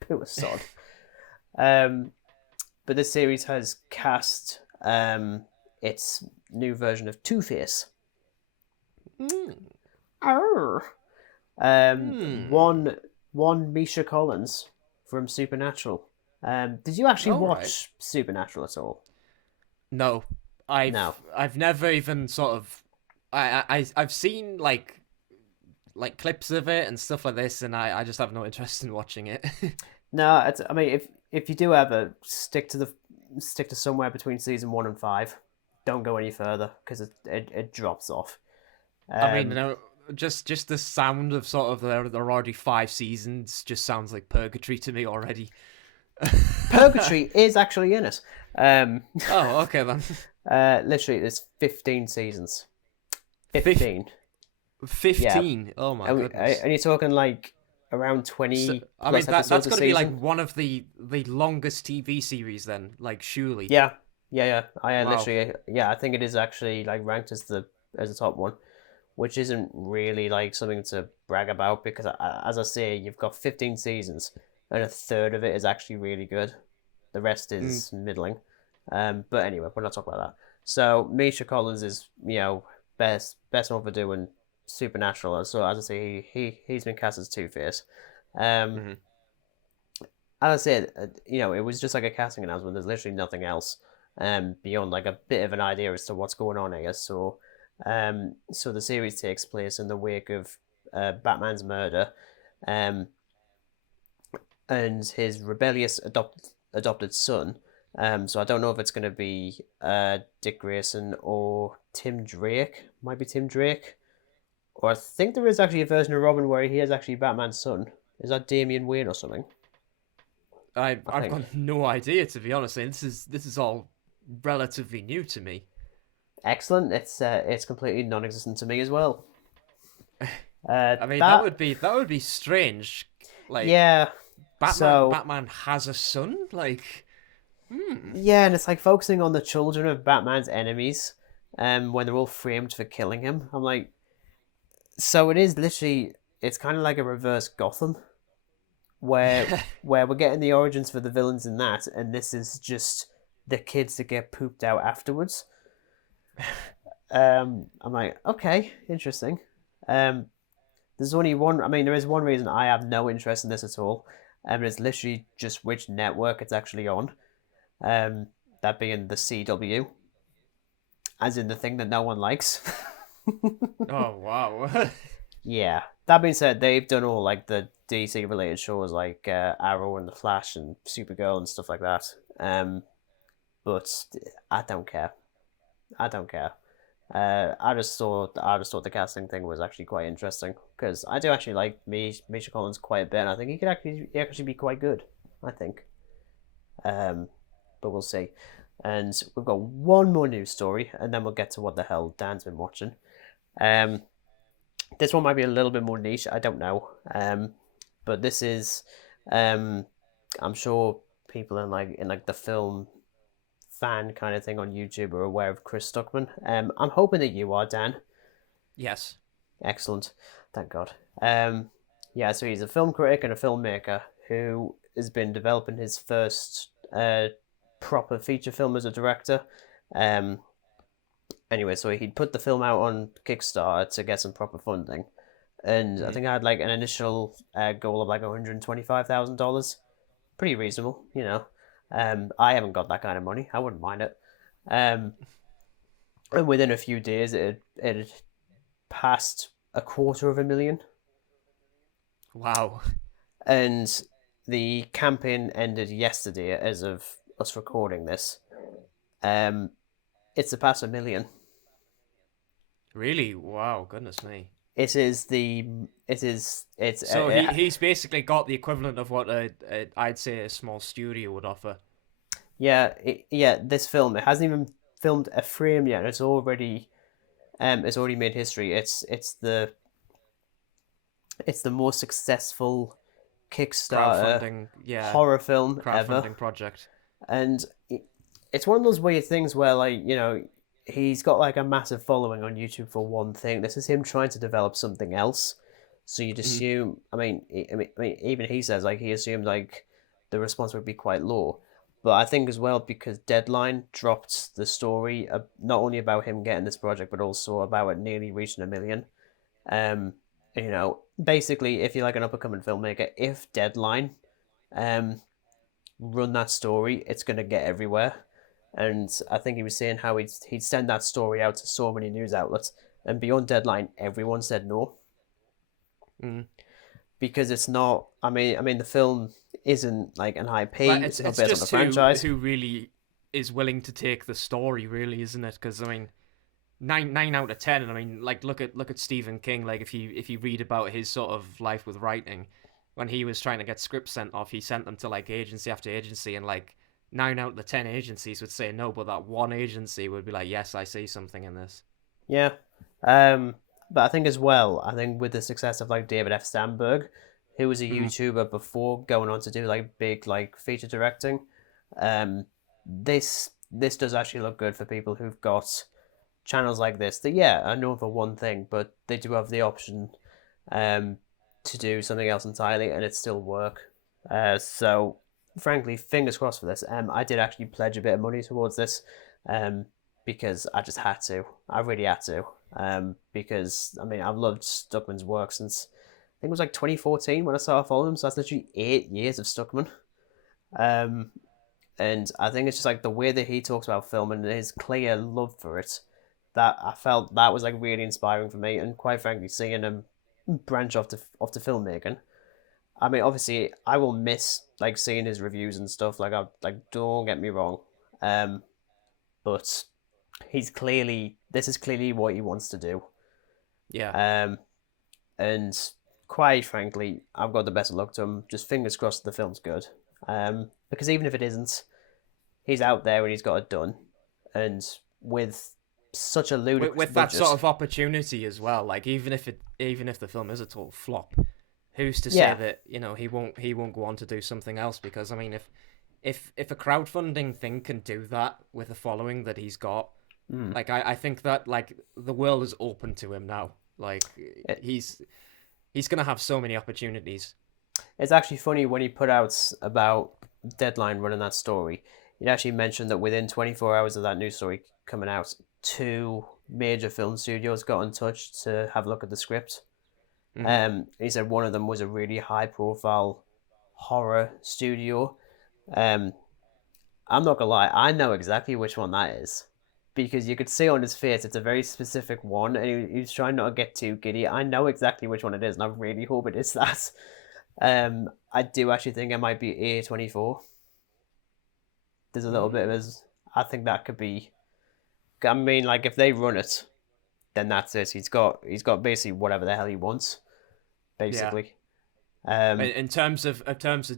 It was sod. But this series has cast its new version of Two Face. Mm. Arr. Hmm. One Misha Collins from Supernatural. Did you actually All right. watch Supernatural at all? No, No. I've never even sort of I've seen like clips of it and stuff like this, and I just have no interest in watching it. No, I mean, if you do ever stick to somewhere between season 1 and 5, don't go any further because it drops off. I mean, Um, just the sound of sort of there are already 5 seasons just sounds like purgatory to me already. Purgatory is actually in it. Um, Oh, okay then. literally, there's 15 seasons. Fif- 15. Yeah, 15. Oh my goodness. and you're talking like around So 20 I mean plus that's episodes a got to be like season. one of the longest TV series then, like surely. Yeah, yeah. I Wow. literally, yeah, I think it is actually like ranked as the top one, which isn't really like something to brag about because, as I say, you've got 15 seasons and a third of it is actually really good. The rest Mm. is middling. But anyway, we're not talking about that. So Misha Collins is, best known for doing Supernatural. So as I say, he's been cast as Two Face. Um, Hmm. as I said, it was just like a casting announcement. There's literally nothing else beyond like a bit of an idea as to what's going on here. So the series takes place in the wake of Batman's murder, um, and his rebellious adopted son. So I don't know if it's going to be Dick Grayson or Tim Drake. Might be Tim Drake, or I think there is actually a version of Robin where he is actually Batman's son. Is that Damian Wayne or something? I I've think. got no idea to be honest. This is all relatively new to me. Excellent. It's completely non-existent to me as well. Uh, I mean that that would be strange. Like yeah. So Batman has a son? Like hmm. yeah, and it's like focusing on the children of Batman's enemies, when they're all framed for killing him. I'm like, so it is literally, it's kind of like a reverse Gotham, where we're getting the origins for the villains in that, and this is just the kids that get pooped out afterwards. I'm like, okay, interesting. Um, there's only one. I mean, there is one reason I have no interest in this at all, and it's literally just which network it's actually on. Um, that being the CW, as in the thing that no one likes. Oh wow. Yeah. That being said, they've done all like the DC related shows like Arrow and the Flash and Supergirl and stuff like that. But I don't care. I don't care. I just thought the casting thing was actually quite interesting because I do actually like Misha Collins quite a bit. And I think he actually be quite good. I think. Um, but we'll see. And we've got one more news story, and then we'll get to what the hell Dan's been watching. Um, this one might be a little bit more niche. I don't know. But this is, um, I'm sure people in like the film fan kind of thing on YouTube are aware of Chris Stuckmann. I'm hoping that you are, Dan. Yes. Excellent. Thank God. Yeah, so he's a film critic and a filmmaker who has been developing his first proper feature film as a director. Um, anyway, so he'd put the film out on Kickstarter to get some proper funding. And I Hmm. think I had like an initial goal of like $125,000. Pretty reasonable, you know. I haven't got that kind of money. I wouldn't mind it. Um, and within a few days, it had passed 250,000, Wow. and the campaign ended yesterday. As of us recording this, um, it's surpassed 1 million. Really? Wow, goodness me. It is the it is it's So he's basically got the equivalent of what I'd say a small studio would offer. yeah, yeah. This film, it hasn't even filmed a frame yet. It's already made history. It's the most successful Kickstarter Crowdfunding, yeah, horror film ever, crowdfunding project. and it's one of those weird things where, like, he's got like a massive following on YouTube for one thing. This is him trying to develop something else. So you'd Hmm. assume. I mean, even he says like he assumed like the response would be quite low. But I think as well because Deadline dropped the story not only about him getting this project, but also about it nearly reaching 1 million. Um, basically, if you're like an up and coming filmmaker, if Deadline um run that story, it's gonna get everywhere. And I think he was saying how he'd send that story out to so many news outlets, and beyond Deadline, everyone said no. Mm. because it's not. I mean, the film isn't like an IP. Like It's not it's based on the just franchise. who really is willing to take the story, really, isn't it? Because I mean, nine out of ten. And I mean, like look at Stephen King. Like if you read about his sort of life with writing, when he was trying to get scripts sent off, he sent them to like agency after agency, and like 9 out of the 10 agencies would say no, but that one agency would be like, yes, I see something in this. Yeah. Um, but I think as well, I think with the success of like David F. Sandberg, who was a Mm. YouTuber before going on to do like big like feature directing, this does actually look good for people who've got channels like this that are known for one thing, but they do have the option um to do something else entirely and it still work. So frankly, fingers crossed for this. I did actually pledge a bit of money towards this, um, because I just had to. I really had to. Because I mean, I've loved Stuckmann's work since I think it was like 2014 when I started following him. So that's literally 8 years of Stuckmann. Um, and I think it's just like the way that he talks about film and his clear love for it. That I felt that was like really inspiring for me, and quite frankly, seeing him branch off to filmmaking. I mean, obviously, I will miss like seeing his reviews and stuff. Like, I like don't get me wrong, um, but this is clearly what he wants to do. Yeah. Um, and quite frankly, I've got the best of luck to him. Just fingers crossed the film's good. Because even if it isn't, he's out there and he's got it done, and with such a ludicrous With that sort budget. of opportunity as well. Like even if the film is a total flop, who's to say Yeah, that he won't go on to do something else? Because I mean, if a crowdfunding thing can do that with the following that he's got, mm. like I think that like the world is open to him now. Like it, he's gonna have so many opportunities. it's actually funny when he put out about Deadline running that story. He actually mentioned that within 24 hours of that news story coming out, two major film studios got in touch to have a look at the script. Mm-hmm. He said one of them was a really high profile horror studio. Um, I'm not gonna lie, I know exactly which one that is because you could see on his face it's a very specific one, and he's trying not to get too giddy. I know exactly which one it is, and I really hope it is that. I do actually think it might be A24. There's a little bit of Mm. his. I think that could be. I mean, like if they run it, then that's it. He's got basically whatever the hell he wants, Yeah. basically. Um, In terms of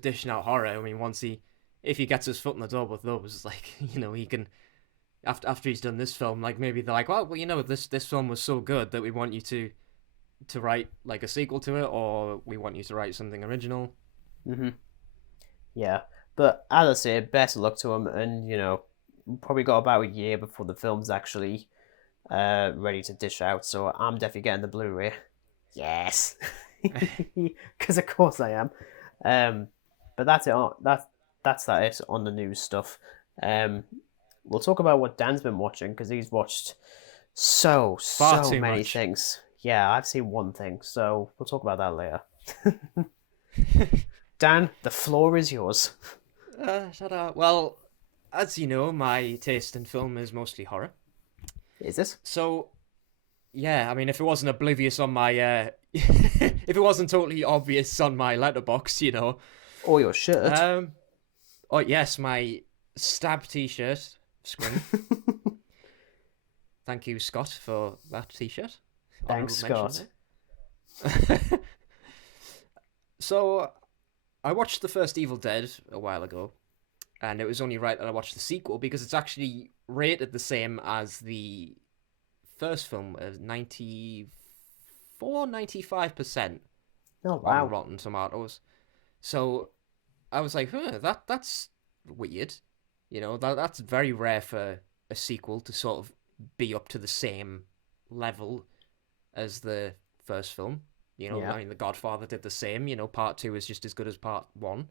dishing out horror, I mean, if he gets his foot in the door with those, like he can after he's done this film, like maybe they're like, well, this film was so good that we want you to write like a sequel to it, or we want you to write something original. hmm Yeah, but as I say, best of luck to him, and probably got about a year before the film's actually ready to dish out. So I'm definitely getting the Blu-ray. Yes, because of course I am. Um, but that's it. That's that it on the news stuff. Um, we'll talk about what Dan's been watching because he's watched so Far so too many much. things. Yeah, I've seen one thing, so we'll talk about that later. Dan, the floor is yours. Shut up. Well, as you know, my taste in film is mostly horror. Is this? So yeah, I mean, if it wasn't oblivious on my, if it wasn't totally obvious on my letterbox, Or your shirt? um, oh yes, my stab T-shirt, Scrim. Thank you, Scott, for that T-shirt. Thanks, Honorable Scott. mention. So I watched the first Evil Dead a while ago, and it was only right that I watched the sequel because it's actually rated the same as the first film, as 95% Oh on wow. Rotten Tomatoes. So I was like, that's weird. That's very rare for a sequel to sort of be up to the same level as the first film. Yeah, I mean, The Godfather did the same. Part two is just as good as part one.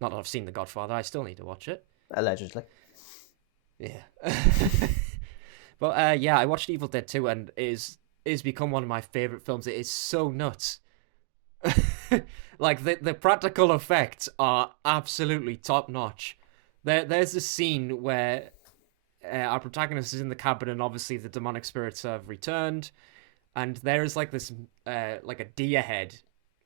Not that I've seen The Godfather, I still need to watch it. allegedly. Yeah. But yeah, I watched Evil Dead 2 and it is become one of my favorite films. It is so nuts. Like the practical effects are absolutely top notch. There's a scene where our protagonist is in the cabin and obviously the demonic spirits have returned, and there is like this like a deer head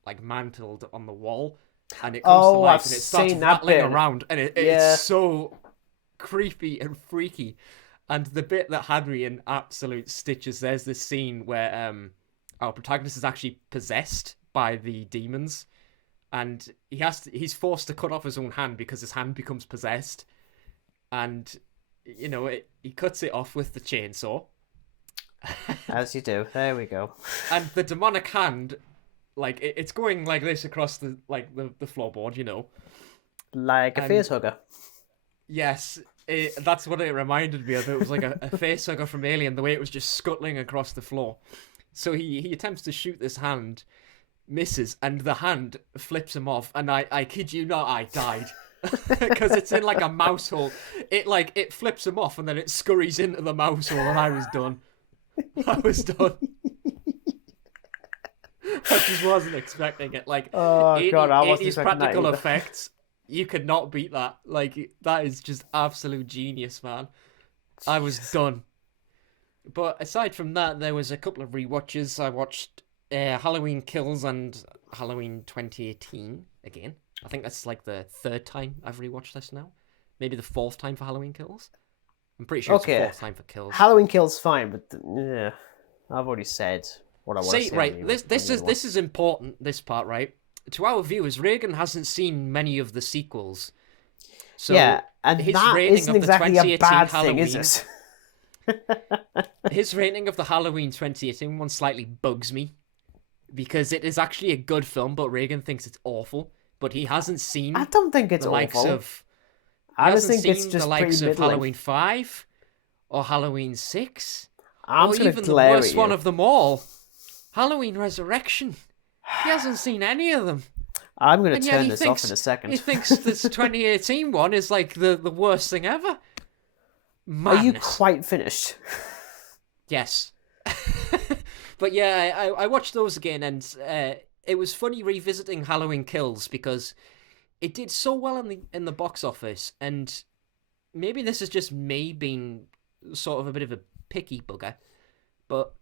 like mantled on the wall, and it comes to Oh, life I've and it starts seen that rattling bit. around, and it's Yeah. so creepy and freaky. And the bit that had me in absolute stitches, there's this scene where our protagonist is actually possessed by the demons, and he's forced to cut off his own hand because his hand becomes possessed, and he cuts it off with the chainsaw. As you do. There we go. And the demonic hand, like it's going like this across the floorboard, Like a face hugger. Yes, that's what it reminded me of. It was like a face hugger from Alien, the way it was just scuttling across the floor. So he attempts to shoot this hand, misses, and the hand flips him off. And I kid you not, I died. Because it's in like a mouse hole. It flips him off and then it scurries into the mouse hole, and I was done. I was done. I just wasn't expecting it. Like, Oh, 80, God, I wasn't 80s expecting practical that either. effects, you could not beat that. Like, that is just absolute genius, man. I was done. But aside from that, there was a couple of rewatches. I watched Halloween Kills and Halloween 2018 again. I think that's like the third time I've rewatched this now. Maybe the fourth time for Halloween Kills. I'm pretty sure it's the fourth time for Kills. Halloween Kills fine, but yeah, I've already said what I want to say. See, right, this is important, this part, right? To our viewers, Regan hasn't seen many of the sequels. So yeah, and his that rating isn't of the exactly a 2018 bad Halloween, thing, is it? His rating of the Halloween 2018 one slightly bugs me, because it is actually a good film, but Regan thinks it's awful. But he hasn't seen I don't think it's the likes awful. of... I just hasn't think it's seen just the likes pretty of middling. Halloween 5 or Halloween 6 I'm or just gonna even the glare worst at you. one of them all, Halloween Resurrection. He hasn't seen any of them. I'm going And to yet turn this off in a second. He thinks this 2018 one is like the worst thing ever. Madness. Are you quite finished? Yes. But yeah, I watched those again, and it was funny revisiting Halloween Kills because it did so well in the box office, and maybe this is just me being sort of a bit of a picky bugger, but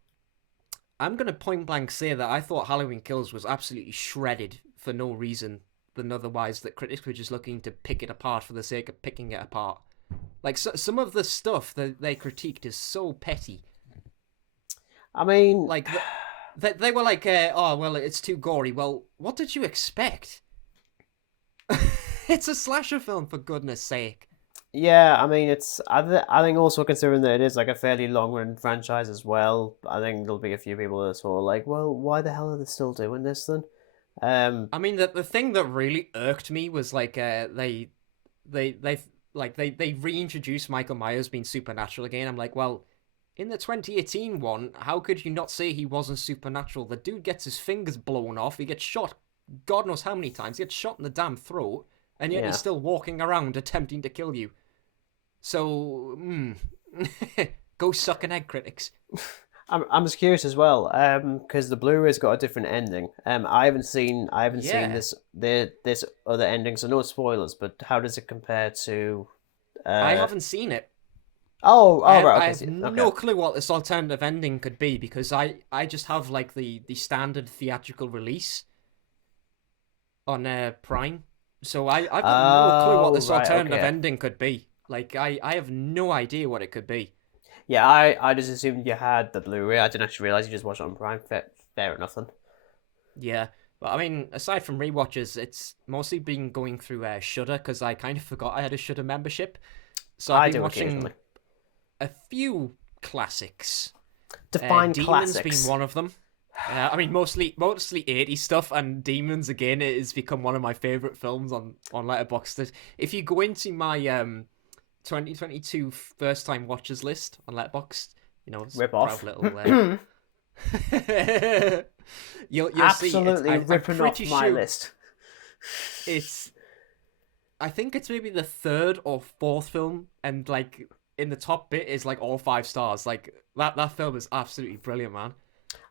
I'm going to point blank say that I thought Halloween Kills was absolutely shredded for no reason than otherwise, that critics were just looking to pick it apart for the sake of picking it apart. Like, some of the stuff that they critiqued is so petty. I mean... Like, they were like, oh, well, it's too gory. Well, what did you expect? It's a slasher film, for goodness sake. Yeah, I mean, it's... I think also considering that it is like a fairly long-run franchise as well, I think there'll be a few people that are sort of like, well, why the hell are they still doing this then? I mean, the thing that really irked me was like they reintroduced Michael Myers being supernatural again. I'm like, well, in the 2018 one, how could you not say he wasn't supernatural? The dude gets his fingers blown off, he gets shot God knows how many times, he gets shot in the damn throat, and yet he's still walking around attempting to kill you. So, go suck an egg, critics. I'm just curious as well, because the Blu-ray's got a different ending. I haven't seen this other ending, so no spoilers. But how does it compare to? I haven't seen it. Right. Okay. I have no clue what this alternative ending could be, because I just have like the standard theatrical release on Prime. So I've got no clue what this alternative ending could be. Like I have no idea what it could be. Yeah, I just assumed you had the Blu-ray. I didn't actually realise you just watched it on Prime. Fair enough then. Yeah, but I mean, aside from rewatches, it's mostly been going through Shudder, because I kind of forgot I had a Shudder membership. So I've been watching a few classics. Define Demons classics. being one of them. I mean, mostly 80s stuff, and Demons, again, it has become one of my favourite films on Letterboxd. If you go into my 2022 first time watchers list on Letterboxd, rip off. Little, you'll absolutely see ripping off my list. I think it's maybe the third or fourth film, and like in the top bit is like all 5 stars. Like that film is absolutely brilliant, man.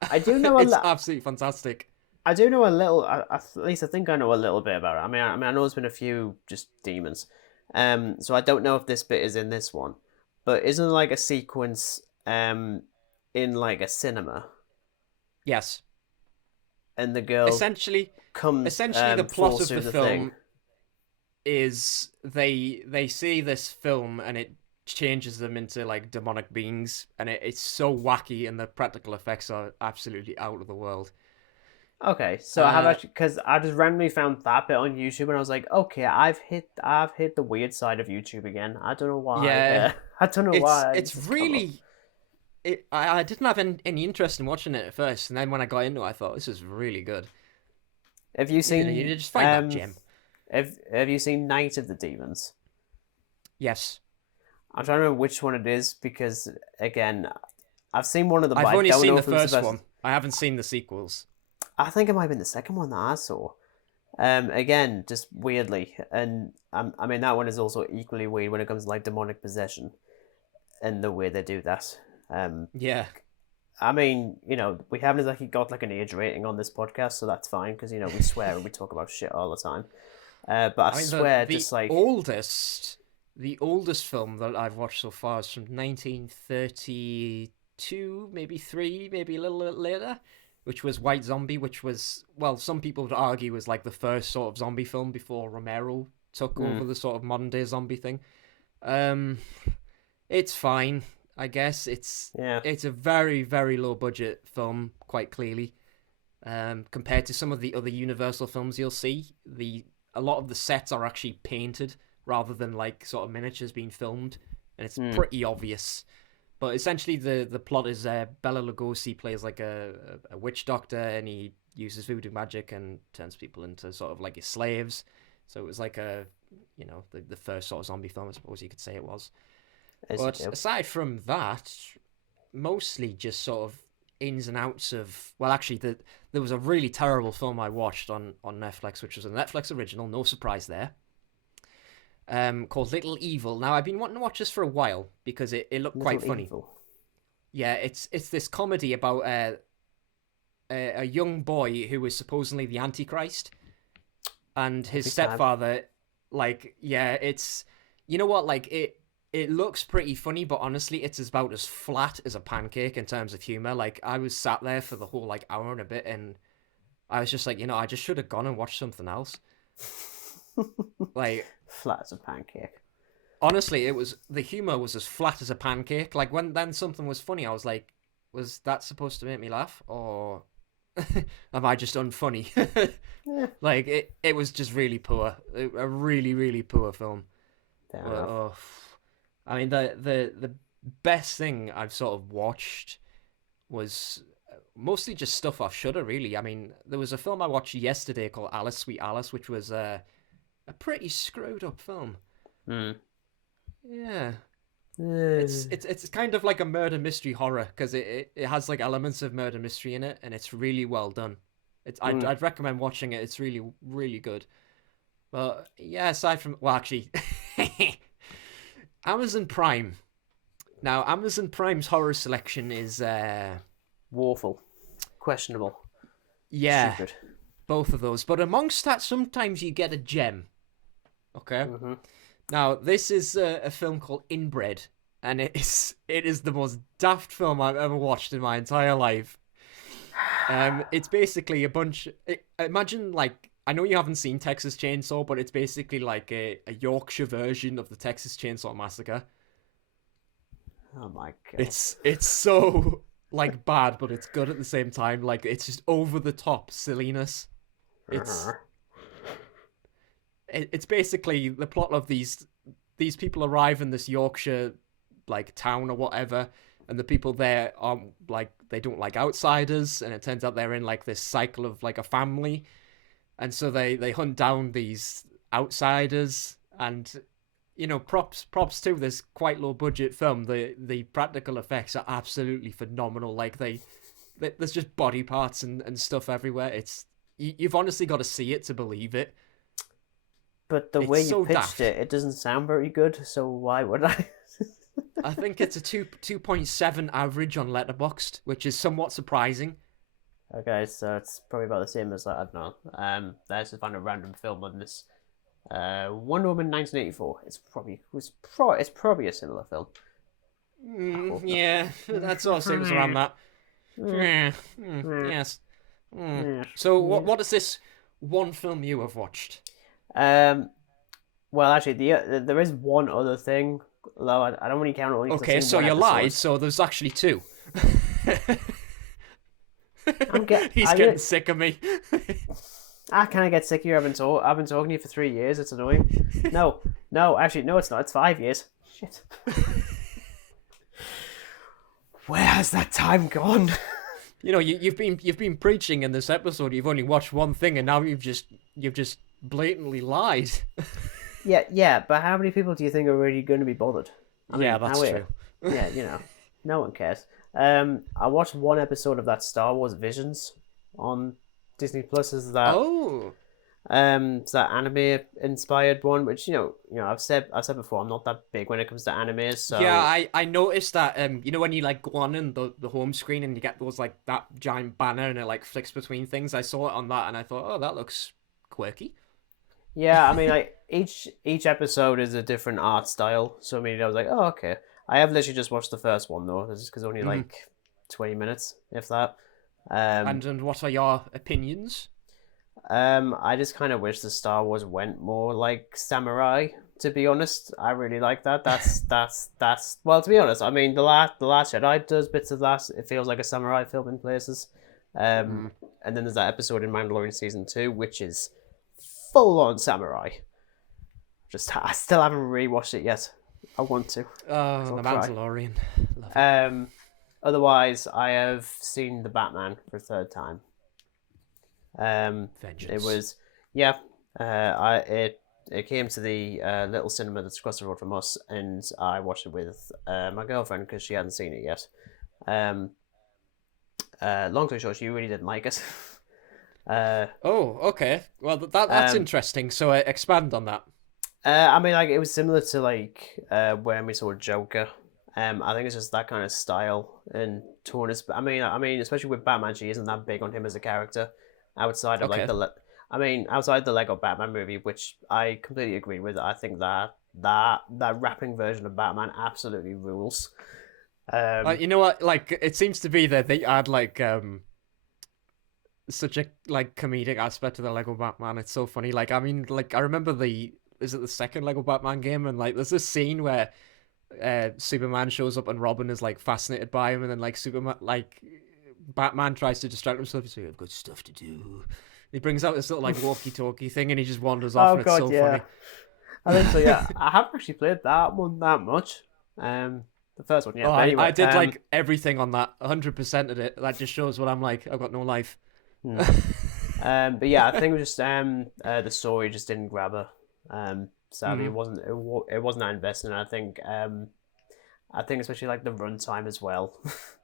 I do know it's absolutely fantastic. I do know a little. At least I think I know a little bit about it. I mean, I know there's been a few just demons. So I don't know if this bit is in this one, but isn't like a sequence in like a cinema? Yes. and the girl essentially, comes the plot falls of through the the film thing. is they see this film and it changes them into like demonic beings, and it's so wacky, and the practical effects are absolutely out of the world. Okay, so I have Uh, actually, because I just randomly found that bit on YouTube, and I was like, okay, I've hit the weird side of YouTube again. I don't know why. yeah, I don't know why it's this has come up. really. I didn't have any interest in watching it at first, and then when I got into it, I thought this is really good. Have you You seen just find that gem. have you seen Night of the Demons? Yes, I'm trying to remember which one it is because again, I've seen one of them, but I've I only don't seen know the if it was the first best. one. I haven't seen the sequels. I think it might have been the second one that I saw. Again, just weirdly, and I mean that one is also equally weird when it comes to like demonic possession and the way they do that. Um, Yeah, I mean, we haven't exactly got like an age rating on this podcast, so that's fine because we swear and we talk about shit all the time. But I I mean swear, just like the oldest film that I've watched so far is from 1932, maybe three, maybe a little bit later, which was White Zombie, which was, well, some people would argue was like the first sort of zombie film before Romero took over the sort of modern day zombie thing. Um, it's fine, I guess. yeah, It's a very very low budget film, quite clearly. Compared to some of the other Universal films you'll see, a lot of the sets are actually painted rather than like sort of miniatures being filmed, and it's pretty obvious. But essentially, the plot is Bela Lugosi plays like a witch doctor, and he uses voodoo magic and turns people into sort of like his slaves. So it was like the first sort of zombie film, I suppose you could say it was. as you But do. aside from that, mostly just sort of ins and outs of. Well, actually, there was a really terrible film I watched on Netflix, which was a Netflix original. No surprise there. Called Little Evil. Now I've been wanting to watch this for a while because it looked Little quite funny. evil. Yeah, it's this comedy about a young boy who was supposedly the Antichrist, and his Every time. stepfather. Like, yeah, it's you know what, like it looks pretty funny, but honestly, it's about as flat as a pancake in terms of humor. Like, I was sat there for the whole like hour and a bit, and I was just like, I just should have gone and watched something else. Like, Flat as a pancake. honestly, the humor was as flat as a pancake. Like, when then something was funny, I was like, was that supposed to make me laugh, or am I just unfunny? Yeah, Like, it was just really poor, a really really poor film. fair But, enough. I mean, the best thing I've sort of watched was mostly just stuff off Shudder. Really, I mean, there was a film I watched yesterday called Alice, Sweet Alice, which was a pretty screwed up film. Mm. Yeah, it's Eh, it's kind of like a murder mystery horror because it has like elements of murder mystery in it, and it's really well done. I'd recommend watching it. It's really really good. But yeah, aside from, well, actually, Amazon Prime. Now, Amazon Prime's horror selection is Woeful. Questionable. yeah, Stupid. both of those. But amongst that, sometimes you get a gem. Okay. Mm-hmm. Now, this is a film called Inbred, and it is the most daft film I've ever watched in my entire life. It's basically a bunch. Imagine, like, I know you haven't seen Texas Chainsaw, but it's basically like a Yorkshire version of the Texas Chainsaw Massacre. Oh my god. It's so like bad, but it's good at the same time. Like, it's just over the top silliness. It's Uh-huh. it's basically the plot of these people arrive in this Yorkshire like town or whatever, and the people there are like, they don't like outsiders, and it turns out they're in like this cycle of like a family, and so they hunt down these outsiders, and props to this quite low budget film. The practical effects are absolutely phenomenal. Like, there's just body parts and stuff everywhere. You've honestly got to see it to believe it. But the It's way you so pitched daft. it doesn't sound very good, so why would I? I think it's a 2.7 average on Letterboxd, which is somewhat surprising. Okay, so it's probably about the same as I don't know. Let's just find a random film on this. Wonder Woman 1984. It's probably a similar film. I hope not. Yeah, that's also it was around that. Mm, Yes. So Yeah. what is this one film you have watched? Um. Well, actually, there is one other thing. Though I don't really count it only because I've Okay, seen so one you lied. episode. So there's actually two. He's I getting sick of me. I kind of get sick of you. I've been talking to you for 3 years. It's annoying. No, actually, no, it's not. It's 5 years. Shit. Where has that time gone? You know, you've been preaching in this episode. You've only watched one thing, and now you've just blatantly lied. Yeah, but how many people do you think are really going to be bothered? I Yeah, mean, that's true. yeah, no one cares. I watched one episode of that Star Wars Visions on Disney Plus. Is that Oh, it's that anime inspired one? Which I've said before, I'm not that big when it comes to anime. yeah. So I noticed that. You know when you like go on in the home screen and you get those like that giant banner and it like flicks between things. I saw it on that and I thought, oh, that looks quirky. yeah, I mean, like each episode is a different art style. So I mean, I was like, oh, okay. I have literally just watched the first one though, just because only Mhm. like 20 minutes, if that. Um, And what are your opinions? I just kind of wish the Star Wars went more like samurai. To be honest, I really like that. That's well. To be honest, I mean, the last Jedi does bits of that. It feels like a samurai film in places. Mm. And then there's that episode in Mandalorian season 2, which is full on samurai. I still haven't rewatched it yet. I want to. Oh, So the I'll try. Mandalorian. Love it. Otherwise, I have seen the Batman for a third time. Vengeance. It was, yeah. It came to the little cinema that's across the road from us, and I watched it with my girlfriend because she hadn't seen it yet. Long story short, she really didn't like it. Oh, okay. Well, that's Um, interesting. So expand on that. I mean, like it was similar to like when we saw Joker. I think it's just that kind of style and tone. I mean, especially with Batman, she isn't that big on him as a character. Outside of Okay. outside the Lego Batman movie, which I completely agree with. I think that rapping version of Batman absolutely rules. You know what? Like, it seems to be that they add like such a like comedic aspect to the Lego Batman. It's so funny. Like, I mean, like I remember is it the second Lego Batman game? And like, there's this scene where Superman shows up and Robin is like fascinated by him, and then like Superman like Batman tries to distract himself. He's like, I've got stuff to do. He brings out this little like walkie-talkie thing, and he just wanders off, oh and it's god, so yeah. funny. I think so. Yeah, I haven't actually played that one that much. The first one, yeah. Oh, But I anyway, did like everything on that, 100% of it. That just shows what I'm like. I've got no life. hmm. But yeah, I think it was just the story just didn't grab her. Sadly, Mhm. it wasn't that investing. I think especially like the runtime as well,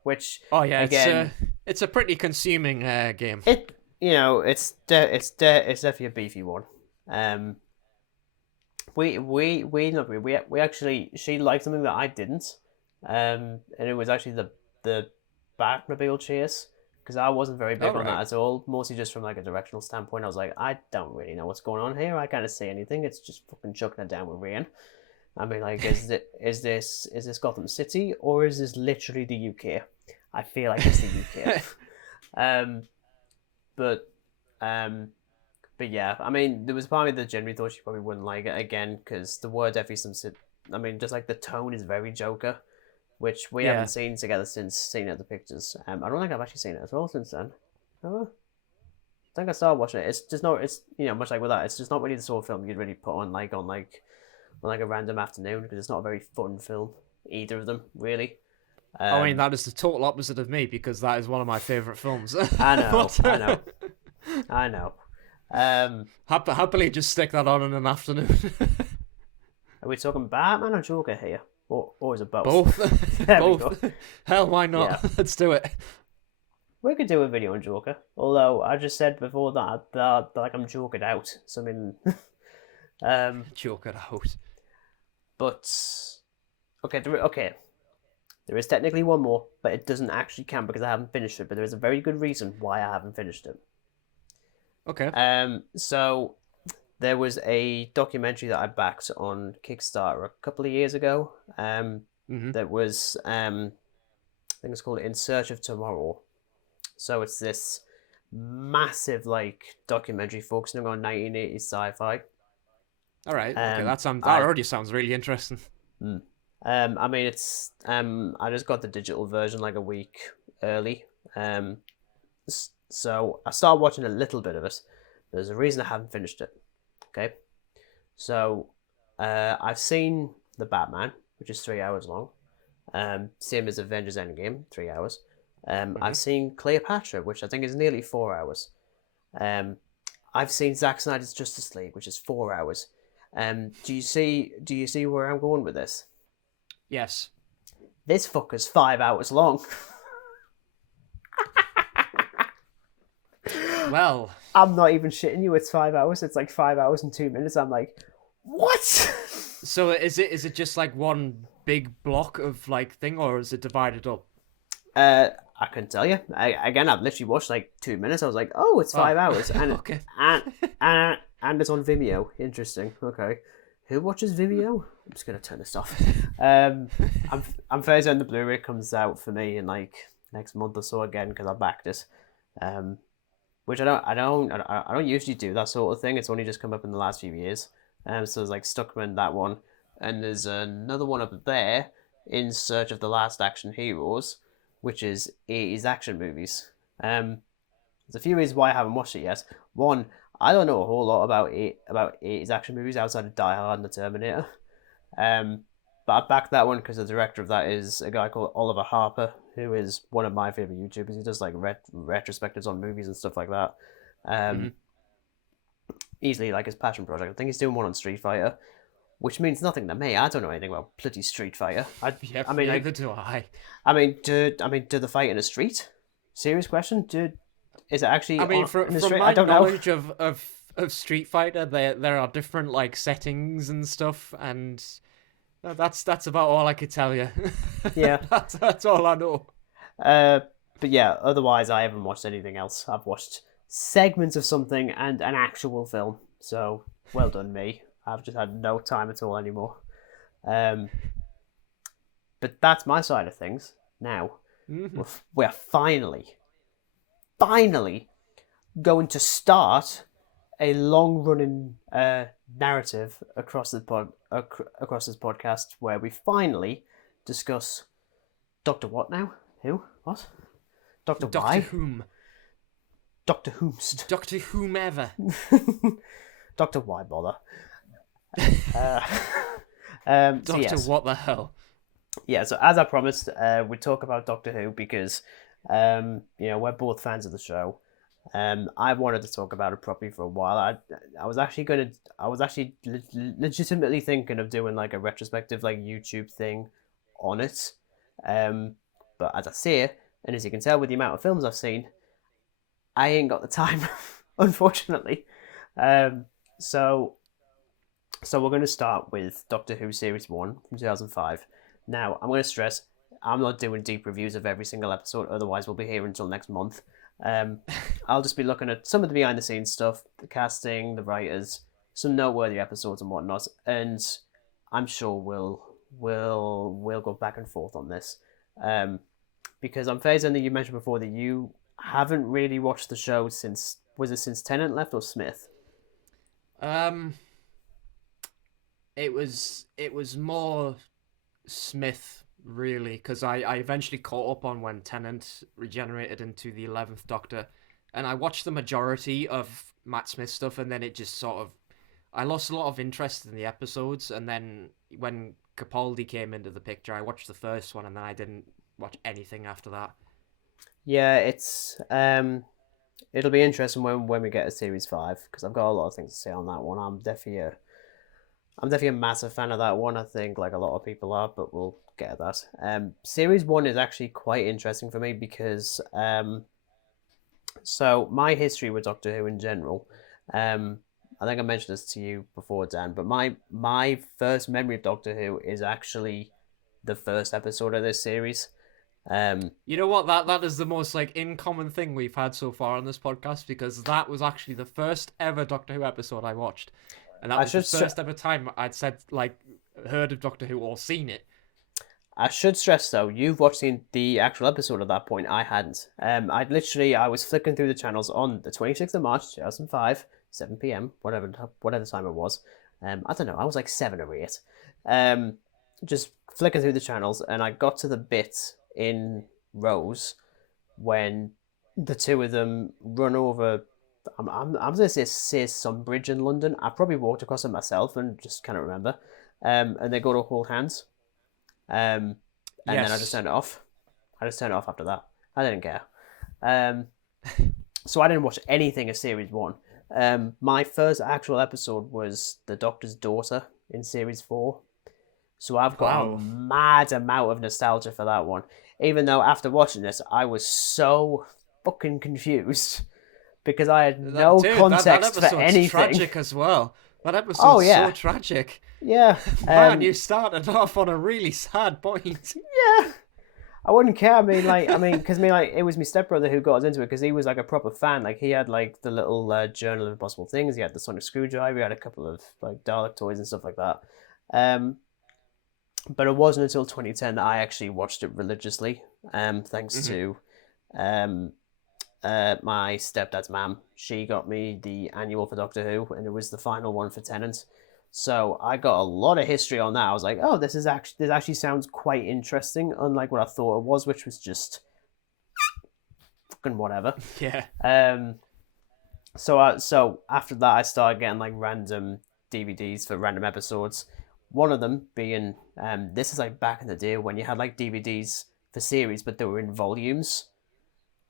which Oh yeah, again it's a pretty consuming game. it's definitely a beefy one. We actually she liked something that I didn't, and it was actually the Batmobile chase because I wasn't very big All on that right. at all. Mostly just from like a directional standpoint. I was like, I don't really know what's going on here. I can't see anything. It's just fucking chucking it down with rain. I mean, like, is this Gotham City or is this literally the UK? I feel like it's the UK. um, but but yeah, I mean, there was part of me that generally thought she probably wouldn't like it again because the word definitely I mean, just like the tone is very Joker, which we Yeah. haven't seen together since seeing it at the pictures. I don't think I've actually seen it at all since then. Have I? I think I started watching it. It's just not. It's much like with that. It's just not really the sort of film you'd really put on like a random afternoon because it's not a very fun film. Either of them really. I mean, Um, that is the total opposite of me because that is one of my favorite films. I know, But, I know, I know. happily just stick that on in an afternoon. Are we talking Batman or Joker here, or is it both? Both. There we go. Both. Hell, why not? Yeah. Let's do it. We could do a video on Joker. Although I just said before that like I'm jokered out. So I mean, Joker out. but okay. There is technically one more, but it doesn't actually count because I haven't finished it. But there is a very good reason why I haven't finished it. Okay. So there was a documentary that I backed on Kickstarter a couple of years ago. That was I think it's called In Search of Tomorrow. So it's this massive like documentary focusing on 1980s sci-fi. All right. Okay, that I already sounds really interesting. mm. I mean, it's I just got the digital version like a week early. So I started watching a little bit of it. There's a reason I haven't finished it. Okay, so I've seen the Batman, which is 3 hours long. Same as Avengers Endgame, 3 hours. I've seen Cleopatra, which I think is nearly 4 hours. Um, I've seen Zack Snyder's Justice League, which is 4 hours. Do you see? Do you see where I'm going with this? Yes. This fucker's 5 hours long. Well, I'm not even shitting you. It's 5 hours. It's like 5 hours and 2 minutes. I'm like, what? so is it just like one big block of like thing, or is it divided up? I couldn't tell you. I've literally watched like 2 minutes. I was like, oh, it's 5 hours, and okay. and it's on Vimeo. Interesting. Okay, who watches Vimeo? I'm just gonna turn this off. I'm fairly certain the Blu-ray comes out for me in like next month or so again because I backed it. Which I don't usually do that sort of thing. It's only just come up in the last few years. So there's like Stuckmann, that one, and there's another one up there, In Search of the Last Action Heroes, which is 80s action movies. There's a few reasons why I haven't watched it yet. One, I don't know a whole lot about 80s action movies outside of Die Hard and The Terminator. But I backed that one because the director of that is a guy called Oliver Harper, who is one of my favorite YouTubers. He does like retrospectives on movies and stuff like that. Easily like his passion project. I think he's doing one on Street Fighter, which means nothing to me. I don't know anything about bloody Street Fighter. Neither do I. Do they fight in a street? Serious question. Is it actually? From my knowledge of Street Fighter, there are different like settings and stuff, and that's about all I could tell you. Yeah, that's all I know. But yeah, otherwise I haven't watched anything else. I've watched segments of something and an actual film. So well done me. I've just had no time at all anymore. But that's my side of things. Now we're finally going to start a long-running narrative across this podcast where we finally discuss Doctor What now? Who? What? Doctor Why? Whom? Doctor Whomst. Doctor Whomever. Doctor Why bother? Doctor What the hell? Yeah, so as I promised, we talk about Doctor Who because we're both fans of the show. I wanted to talk about it properly for a while. I was actually legitimately thinking of doing like a retrospective like YouTube thing on it. But as I say it, and as you can tell with the amount of films I've seen, I ain't got the time, unfortunately. So we're going to start with Doctor Who Series 1 from 2005. Now, I'm going to stress, I'm not doing deep reviews of every single episode, otherwise we'll be here until next month. I'll just be looking at some of the behind-the-scenes stuff, the casting, the writers, some noteworthy episodes and whatnot, and I'm sure we'll go back and forth on this. Because I'm fairly certain that you mentioned before that you haven't really watched the show since Tennant left or Smith? It was more Smith, really, because I eventually caught up on when Tennant regenerated into the 11th Doctor, and I watched the majority of Matt Smith stuff, and then it just sort of, I lost a lot of interest in the episodes, and then when Capaldi came into the picture, I watched the first one, and then I didn't watch anything after that. Yeah, it's it'll be interesting when we get to Series 5, because I've got a lot of things to say on that one. I'm definitely a massive fan of that one. I think like a lot of people are, but we'll get at that. Series 1 is actually quite interesting for me because so my history with Doctor Who in general, I think I mentioned this to you before, Dan, but my first memory of Doctor Who is actually the first episode of this series. You know what? That is the most like in common thing we've had so far on this podcast, because that was actually the first ever Doctor Who episode I watched, and that was the first ever time I'd said like heard of Doctor Who or seen it. I should stress though, you've watched the actual episode at that point. I hadn't. I was flicking through the channels on the 26th of March 2005, 7 p.m. whatever time it was. I don't know. I was like 7 or 8. Just flicking through the channels, and I got to the bit in Rose when the two of them run over. I'm gonna say some bridge in London. I probably walked across it myself and just can't remember. And they go to hold hands. And then I just Yes. turned it off. I just turned it off after that. I didn't care. So I didn't watch anything of series 1. My first actual episode was the Doctor's daughter in series 4. So I've got a Wow. mad amount of nostalgia for that one. Even though after watching this, I was so fucking confused because I had no That context for episode's anything. tragic as well. That episode's Oh yeah, so tragic. yeah. Man, you started off on a really sad point. Yeah. I wouldn't care. Because it was my stepbrother who got us into it because he was like a proper fan. Like he had like the little journal of impossible things. He had the sonic screwdriver. He had a couple of like Dalek toys and stuff like that. But it wasn't until 2010 that I actually watched it religiously. Thanks to my stepdad's mum. She got me the annual for Doctor Who, and it was the final one for Tennant. So I got a lot of history on that. I was like, oh, this actually sounds quite interesting, unlike what I thought it was, which was just fucking whatever. Yeah. So after that, I started getting like random DVDs for random episodes. One of them being this is like back in the day when you had like DVDs for series, but they were in volumes.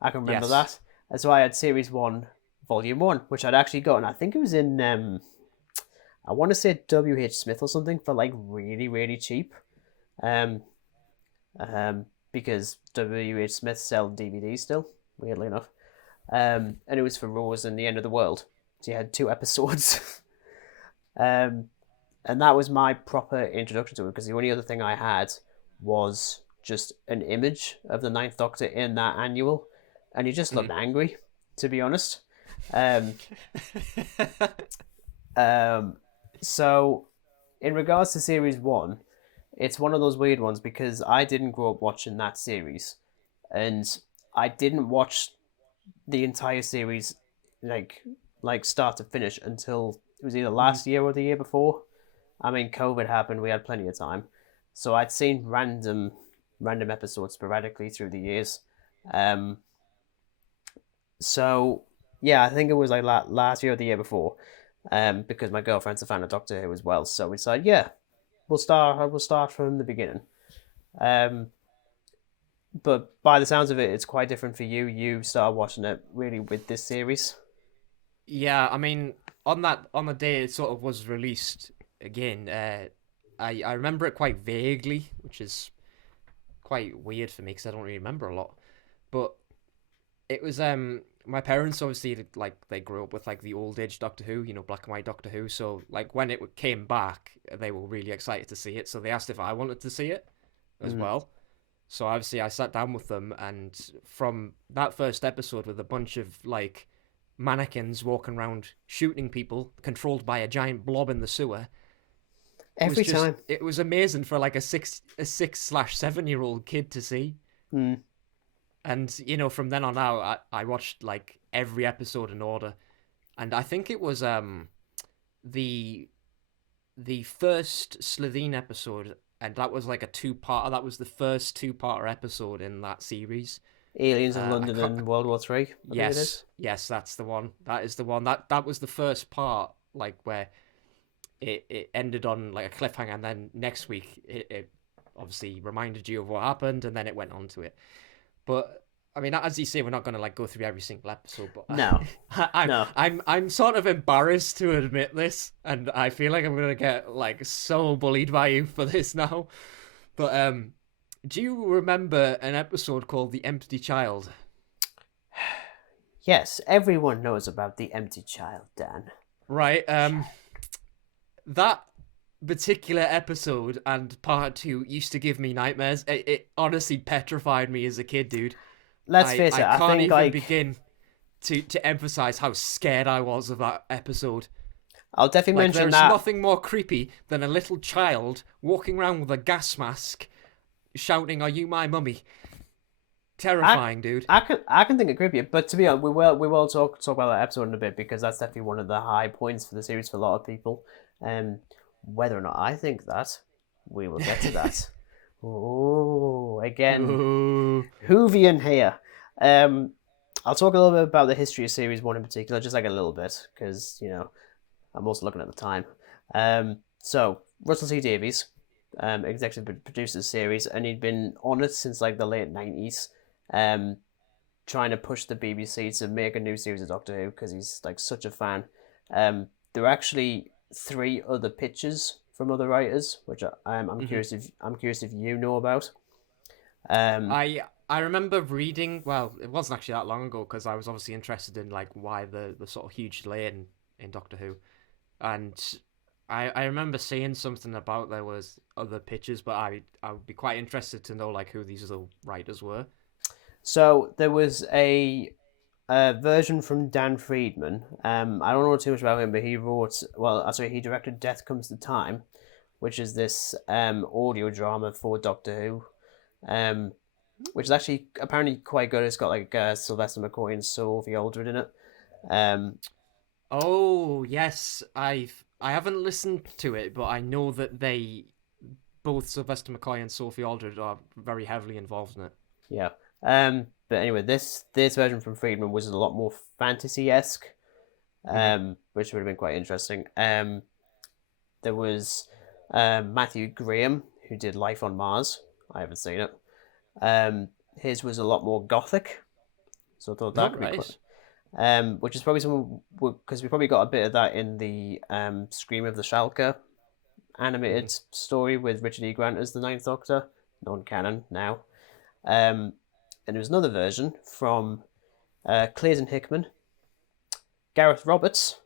I can remember that. And so I had series 1, volume 1, which I'd actually got, and I think it was in I want to say W.H. Smith or something for like really, really cheap. Because W.H. Smith sell DVDs still, weirdly enough. And it was for Rose and the End of the World. So you had 2 episodes. And that was my proper introduction to it, because the only other thing I had was just an image of the Ninth Doctor in that annual, and he just looked angry, to be honest. So, in regards to series 1, it's one of those weird ones because I didn't grow up watching that series, and I didn't watch the entire series like start to finish until it was either last year or the year before. I mean, COVID happened; we had plenty of time, so I'd seen random episodes sporadically through the years. So yeah, I think it was like last year or the year before. Because my girlfriend's a fan of Doctor Who as well, so we decided, yeah, we'll start from the beginning. But by the sounds of it, it's quite different for you. You started watching it really with this series. Yeah, I mean, on the day it sort of was released again, I remember it quite vaguely, which is quite weird for me because I don't really remember a lot. But it was my parents obviously like they grew up with like the old age Doctor Who, black and white Doctor Who. So like when it came back, they were really excited to see it. So they asked if I wanted to see it as well. So obviously I sat down with them, and from that first episode with a bunch of like mannequins walking around shooting people, controlled by a giant blob in the sewer. Every time It was amazing for like a 6/7-year-old kid to see. And from then on out, I watched like every episode in order, and I think it was the first Slitheen episode, and that was like a 2-parter. That was the first 2-parter episode in that series. Aliens in London and World War III. Yes, that's the one. That is the one. That was the first part, like where it ended on like a cliffhanger, and then next week it obviously reminded you of what happened, and then it went on to it. But I mean, as you say, we're not going to like go through every single episode. But No, I'm sort of embarrassed to admit this, and I feel like I'm going to get like so bullied by you for this now. But do you remember an episode called "The Empty Child"? Yes, everyone knows about the empty child, Dan. Right. That particular episode and part 2 used to give me nightmares. It honestly petrified me as a kid, dude. Let's face it, I can't think even like begin to emphasize how scared I was of that episode. I'll definitely mention there's that. nothing more creepy than a little child walking around with a gas mask shouting, "Are you my mummy?" I Terrifying, dude. I can think of creepier, but to be honest, we will talk about that episode in a bit because that's definitely one of the high points for the series for a lot of people. Um, whether or not I think that, we will get to that. Oh, again, Ooh. Hoovian here. Um, I'll talk a little bit about the history of series one in particular, just like a little bit, because I'm also looking at the time. So Russell T Davies, executive producer of the series, and he'd been on it since like the late 90s, trying to push the BBC to make a new series of Doctor Who because he's like such a fan. There were actually three other pitches from other writers, which I'm Mhm. curious if you know about. Um, I remember reading. Well, it wasn't actually that long ago because I was obviously interested in like why the sort of huge delay in Doctor Who, and I remember seeing something about there was other pitches, but I would be quite interested to know like who these other writers were. so there was a version from Dan Friedman. I don't know too much about him, but he wrote, well, sorry, he directed Death Comes to Time, which is this audio drama for Doctor Who, which is actually apparently quite good. It's got like Sylvester McCoy and Sophie Aldred in it. Um, Oh yes, I haven't listened to it, but I know that they both Sylvester McCoy and Sophie Aldred are very heavily involved in it. yeah. But anyway, this version from Friedman was a lot more fantasy esque, Hmm. which would have been quite interesting. There was Matthew Graham who did Life on Mars. I haven't seen it. His was a lot more gothic, so I thought that All could be quite. right. Which is probably some because we probably got a bit of that in the Scream of the Shalka Hmm. animated story with Richard E. Grant as the Ninth Doctor, non-canon now. Um, and there was another version from Clayton Hickman, Gareth Roberts,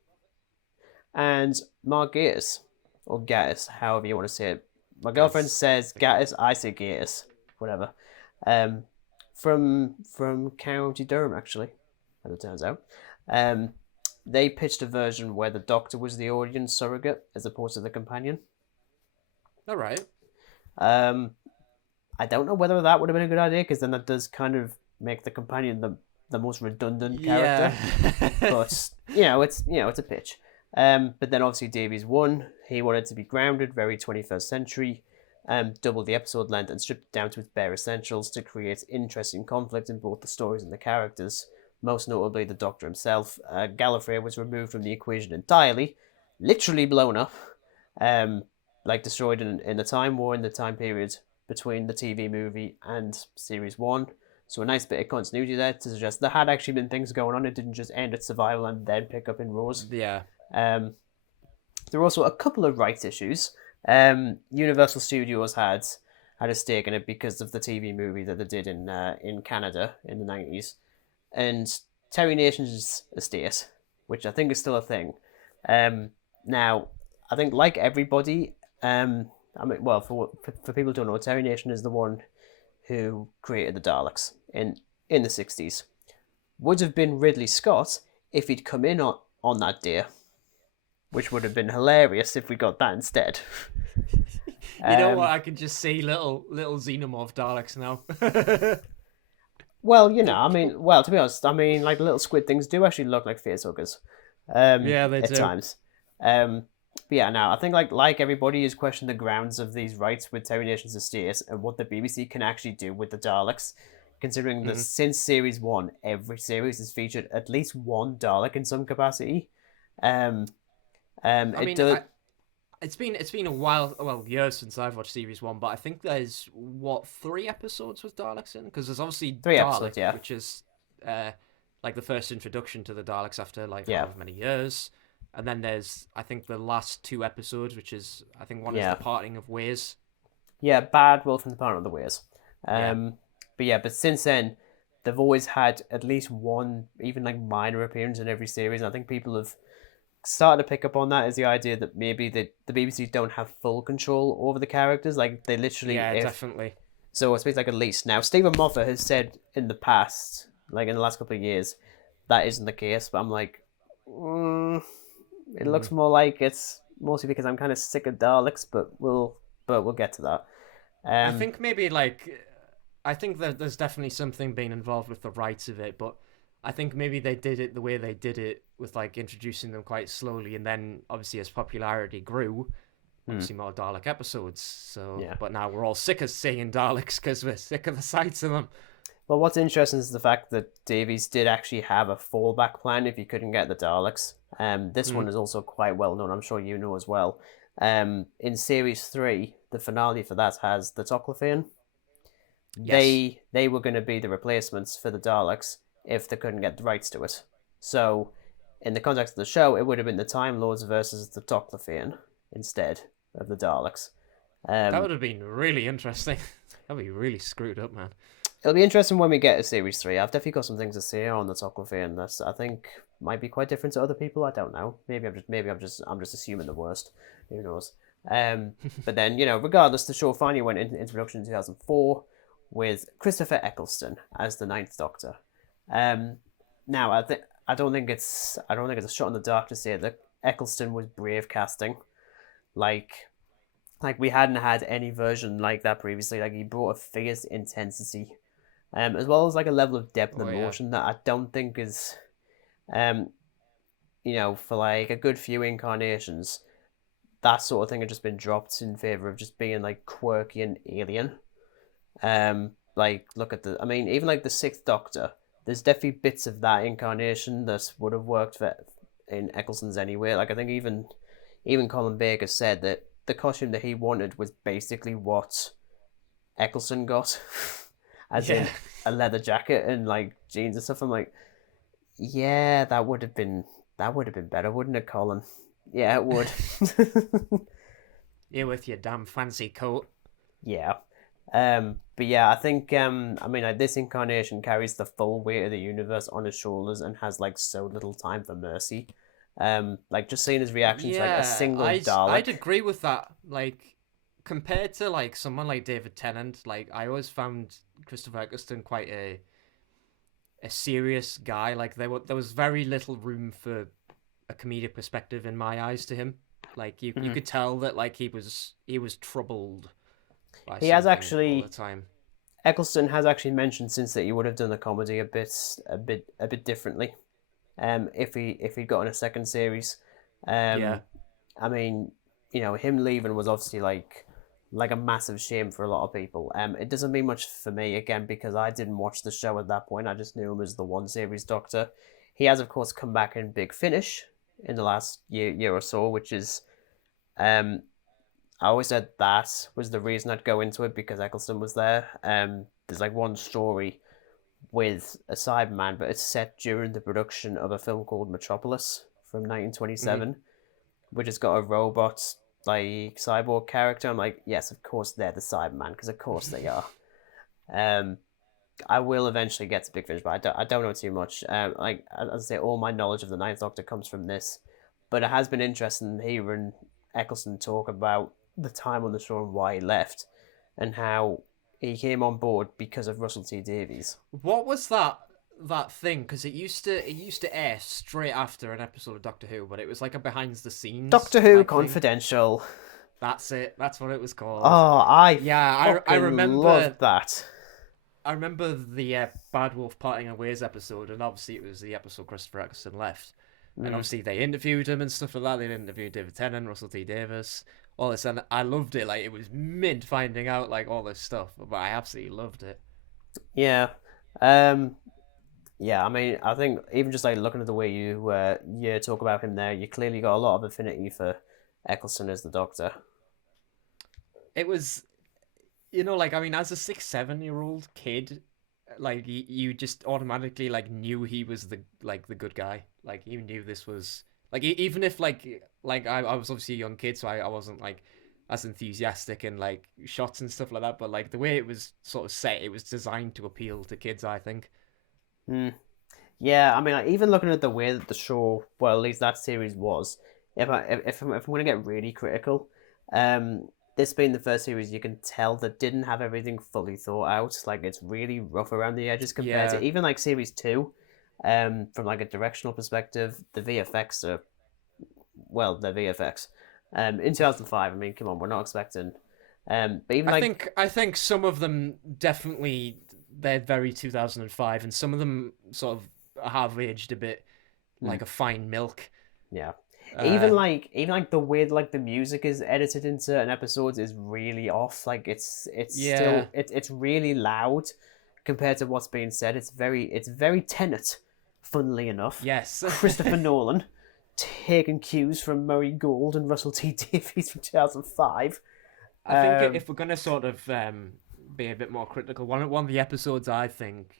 and Mark Gatiss, or Gatiss, however you want to say it. My girlfriend Guys, says I think Gatiss, I say Gatiss, whatever. Um, from County Durham, actually, as it turns out. Um, they pitched a version where the Doctor was the audience surrogate as opposed to the companion. all right. Um, I don't know whether that would have been a good idea because then that does kind of make the companion the most redundant Yeah. character. But it's a pitch. But then obviously Davies won. He wanted to be grounded, very 21st century, double the episode length and stripped it down to its bare essentials to create interesting conflict in both the stories and the characters. Most notably, the Doctor himself. Gallifrey was removed from the equation entirely, literally blown up, um, like destroyed in the Time War in the time period between the TV movie and Series 1. So a nice bit of continuity there to suggest there had actually been things going on. It didn't just end at survival and then pick up in Rose. Yeah. Um, there were also a couple of rights issues. Universal Studios had a stake in it because of the TV movie that they did in Canada in the 90s, and Terry Nation's estate, which I think is still a thing. Um, Now, I think like everybody, I mean, well, for people who don't know, Terry Nation is the one who created the Daleks in the 60s. Would have been Ridley Scott if he'd come in on that day, which would have been hilarious if we got that instead. You know what? Um, I can just see little xenomorph Daleks now. well, I mean, to be honest, I mean, like the little squid things do actually look like facehuggers, Yeah, they at do. times. But yeah, now I think like everybody is questioning the grounds of these rights with Terry Nation's estate and what the BBC can actually do with the Daleks, considering that Hmm. since series one, every series has featured at least one Dalek in some capacity. Um, I it mean, does it's been a while, well, years since I've watched series one, but I think there's what 3 episodes with Daleks in because there's obviously 3 episodes, Dalek, yeah, which is uh like the first introduction to the Daleks after like yeah, however many years, and then there's I think the last 2 episodes, which is I think one is the yeah, parting of ways. yeah. Bad Wolf and the Planet of the Weirs. Yeah. Um, but since then, they've always had at least one, even like minor appearance in every series. And I think people have started to pick up on that is the idea that maybe the BBC don't have full control over the characters. Like they literally, Yeah, if definitely. so, it's basically like a lease. Now, Stephen Moffat has said in the past, like in the last couple of years, that isn't the case. But I'm like, mm, it Mm. looks more like it's mostly because I'm kind of sick of Daleks. But we'll get to that. I think maybe like I think that there's definitely something being involved with the rights of it, but I think maybe they did it the way they did it with like introducing them quite slowly, and then obviously as popularity grew, obviously more Dalek episodes. So, yeah. but now we're all sick of seeing Daleks because we're sick of the sights of them. Well, what's interesting is the fact that Davies did actually have a fallback plan if you couldn't get the Daleks. This one Mm. is also quite well known. I'm sure you know as well. In series 3, the finale for that has the Toclafane. Yes. They were going to be the replacements for the Daleks if they couldn't get the rights to it. So, in the context of the show, it would have been the Time Lords versus the Toclafane instead of the Daleks. That Um, would have been really interesting. That'd be really screwed up, man. It'll be interesting when we get to series 3. I've definitely got some things to say on the Toclafane that I think might be quite different to other people. I don't know. I'm just assuming the worst. Who knows? But then regardless, the show finally went into production in 2004 with Christopher Eccleston as the Ninth Doctor. Now I don't think it's a shot in the dark to say that Eccleston was brave casting. Like we hadn't had any version like that previously. Like he brought a fierce intensity, as well as like a level of depth and Oh yeah. emotion that I don't think is, um, for like a good few incarnations, that sort of thing had just been dropped in favor of just being like quirky and alien. Like look at I mean, even like the Sixth Doctor, there's definitely bits of that incarnation that would have worked in Eccleston's anyway. Like I think even Colin Baker said that the costume that he wanted was basically what Eccleston got, as in Yeah. a leather jacket and like jeans and stuff. I'm like, yeah, that would have been better, wouldn't it, Colin? Yeah, it would. You with your damn fancy coat. Yeah. But yeah, I think I mean like this incarnation carries the full weight of the universe on his shoulders and has like so little time for mercy. Like just seeing his reaction to like a Yeah, single I'd Dalek. agree with that. Like compared to like someone like David Tennant, like I always found Christopher Eccleston quite a serious guy. Like there was very little room for a comedic perspective in my eyes to him. Like you Mhm. could tell that like he was troubled by He has something all the actually time. Eccleston has actually mentioned since that he would have done the comedy a bit differently. If he'd gotten a second series, Yeah. um, I mean, him leaving was obviously like a massive shame for a lot of people. It doesn't mean much for me again because I didn't watch the show at that point. I just knew him as the one series Doctor. He has of course come back in Big Finish in the last year or so, which is um I always said that was the reason I'd go into it because Eccleston was there. There's like one story with a Cyberman, but it's set during the production of a film called Metropolis from Hmm. 1927, which has got a robot like cyborg character. I'm like, yes, of course they're the Cyberman because of course they are. Um, I will eventually get to Big Finish, but I don't know too much. Like as I say, all my knowledge of the Ninth Doctor comes from this, but it has been interesting hearing Eccleston talk about the time on the show and why he left, and how he came on board because of Russell T Davies. What was that thing? Because it used to air straight after an episode of Doctor Who, but it was like a behind the scenes Doctor Who like thing. Confidential. That's it. That's what it was called. Oh, I Yeah, I fucking remember loved that. I remember the Bad Wolf Parting of Ways episode, and obviously it was the episode Christopher Eccleston left, and Mm. obviously they interviewed him and stuff like that. They interviewed David Tennant, Russell T Davis, all this, and I loved it. Like it was mint finding out like all this stuff, but I absolutely loved it. Yeah. Um, Yeah, I mean, I think even just like looking at the way you talk about him there, you clearly got a lot of affinity for Eccleston as the Doctor. It was, like I mean, as a 6, 7 year old kid, like you just automatically like knew he was the good guy. Like you knew this was like even if like I was obviously a young kid, so I wasn't like as enthusiastic and like shots and stuff like that. But like the way it was sort of set, it was designed to appeal to kids. I think. Hmm. Yeah, I mean, like, even looking at the way that the show, well, at least that series was, if I'm going to get really critical, this being the first series, you can tell that didn't have everything fully thought out. Like it's really rough around the edges compared to Yeah, even like series two. From like a directional perspective, the VFX are well, they're VFX. In 2005, I mean, come on, we're not expecting. But even I think some of them definitely they're very 2005, and some of them sort of have aged a bit mm, like a fine milk. yeah, Uh, even like the way like the music is edited in certain episodes is really off. Like it's yeah, still it's really loud compared to what's being said. It's very Tenet, funnily enough. yes. Christopher Nolan taking cues from Murray Gould and Russell T Davies from 2005. I think Um, if we're gonna sort of be a bit more critical, one of the episodes I think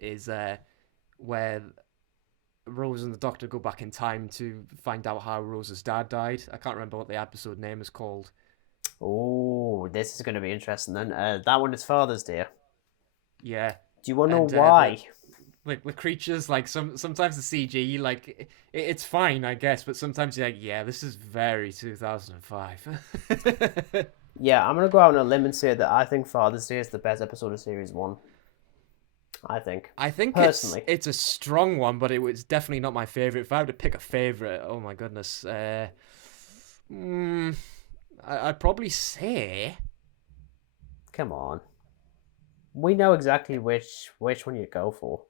is where Rose and the Doctor go back in time to find out how Rose's dad died. I can't remember what the episode name is called. oh, this is going to be interesting then. That one is Father's Day. Yeah, Do you want to know and why? the creatures like sometimes the CG like it's fine I guess, but sometimes you're like, yeah, this is very 2005. Yeah, I'm going to go out on a limb and say that I think Father's Day is the best episode of Series 1. I think. I think Personally. it's a strong one, but it was definitely not my favorite. If I were to pick a favorite, oh my goodness, I'd probably say Come on. We know exactly which one you'd go for.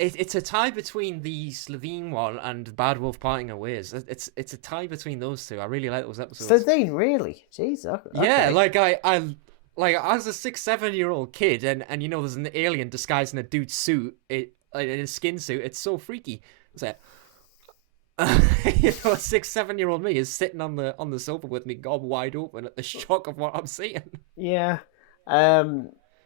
it's a tie between the Slovene one and Bad Wolf Parting Our Ways. It's a tie between those two. I really like those episodes. Slovene, really? Jeez, okay. Yeah, like I like as a 6, 7 year old kid, and you know there's an alien disguised in a dude's suit, in a skin suit. It's so freaky. It's like, you know, a 6, 7 year old me is sitting on the sofa with me, gob wide open at the shock of what I'm seeing. Yeah.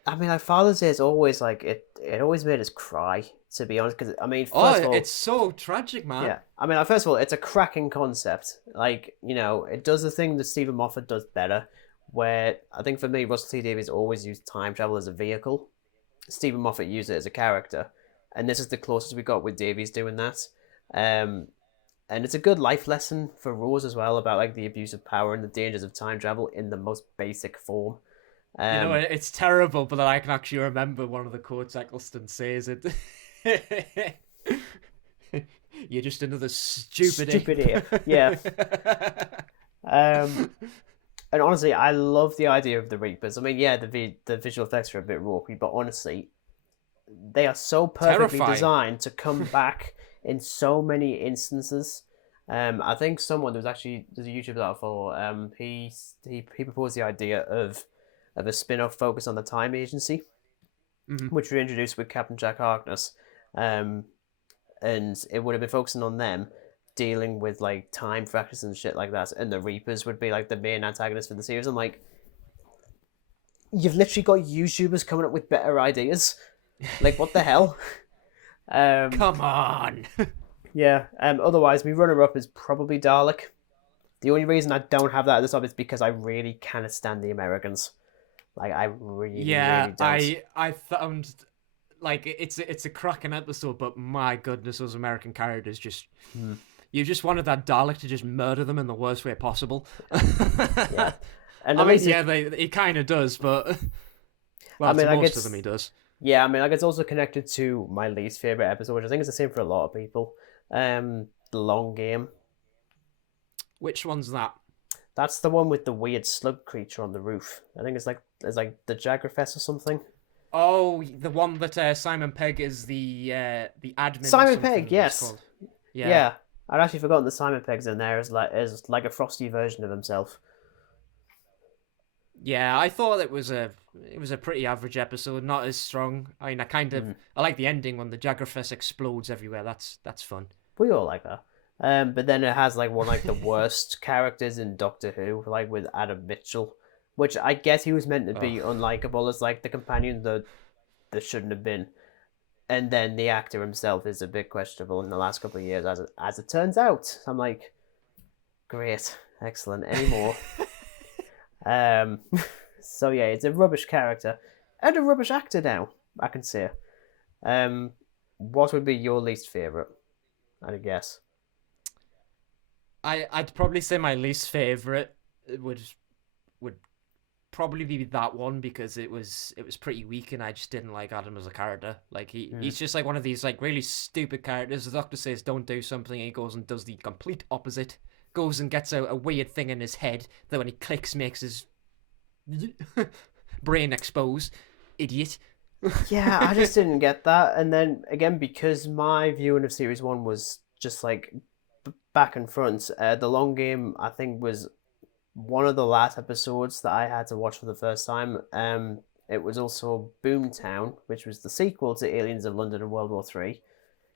I mean, like Father's Day is always like it always made us cry, to be honest. Because I mean, Oh, first of all, it's so tragic, man. yeah. I mean, like, first of all, it's a cracking concept. Like, you know, it does the thing that Stephen Moffat does better, where I think for me, Russell T Davies always used time travel as a vehicle. Stephen Moffat used it as a character, and this is the closest we got with Davies doing that. Um, and it's a good life lesson for Rose as well about like the abuse of power and the dangers of time travel in the most basic form. You know, Um, it's terrible, but I can actually remember one of the quotes Eccleston says it. You're just another stupid idiot. Yeah. And honestly, I love the idea of the Reapers. I mean, yeah, the visual effects are a bit ropey, but honestly, they are so perfectly Terrifying. designed to come back in so many instances. I think there's a YouTuber that I follow. He proposed the idea of a spin-off focus on the time agency, Mhm. which were introduced with Captain Jack Harkness, and it would have been focusing on them dealing with like time fractures and shit like that, and the Reapers would be like the main antagonist for the series. I'm like, you've literally got YouTubers coming up with better ideas. Like, what the hell? Come on. Yeah. Otherwise, my runner-up is probably Dalek. The only reason I don't have that at the top is because I really cannot stand the Americans. Like, I really, Yeah, really don't. I found like it's a cracking episode, but my goodness, those American characters just you just wanted that Dalek to just murder them in the worst way possible. Yeah. And I at mean, least yeah, he kind of does, but well, I mean, to like most of them he does. yeah, I mean, like it's also connected to my least favorite episode, which I think is the same for a lot of people. The Long Game. Which one's that? That's the one with the weird slug creature on the roof. I think it's like the Jaggerfest or something. Oh, the one that Simon Pegg is the admin. Simon Pegg, yes. Called. Yeah. Yeah. I'd actually forgotten that Simon Pegg's in there as like a frosty version of himself. Yeah, I thought it was a pretty average episode, not as strong. I mean, I like the ending when the Jaggerfest explodes everywhere. That's fun. We all like that. But then it has like one like the worst characters in Doctor Who, like with Adam Mitchell, which I guess he was meant to be unlikable as like the companion that shouldn't have been. And then the actor himself is a bit questionable in the last couple of years, as it turns out. I'm like, great, excellent, any more? So yeah, it's a rubbish character and a rubbish actor now, I can say. What would be your least favorite? I'd guess. I'd probably say my least favorite would probably be that one because it was pretty weak and I just didn't like Adam as a character. Like he's just like one of these like really stupid characters. The Doctor says don't do something and he goes and does the complete opposite. Goes and gets a weird thing in his head that when he clicks makes his Brain exposed, idiot. Yeah, I just didn't get that. And then again, because my viewing of series one was just like back and front, the long game I think was one of the last episodes that I had to watch for the first time. It was also Boomtown, which was the sequel to Aliens of London and World War Three,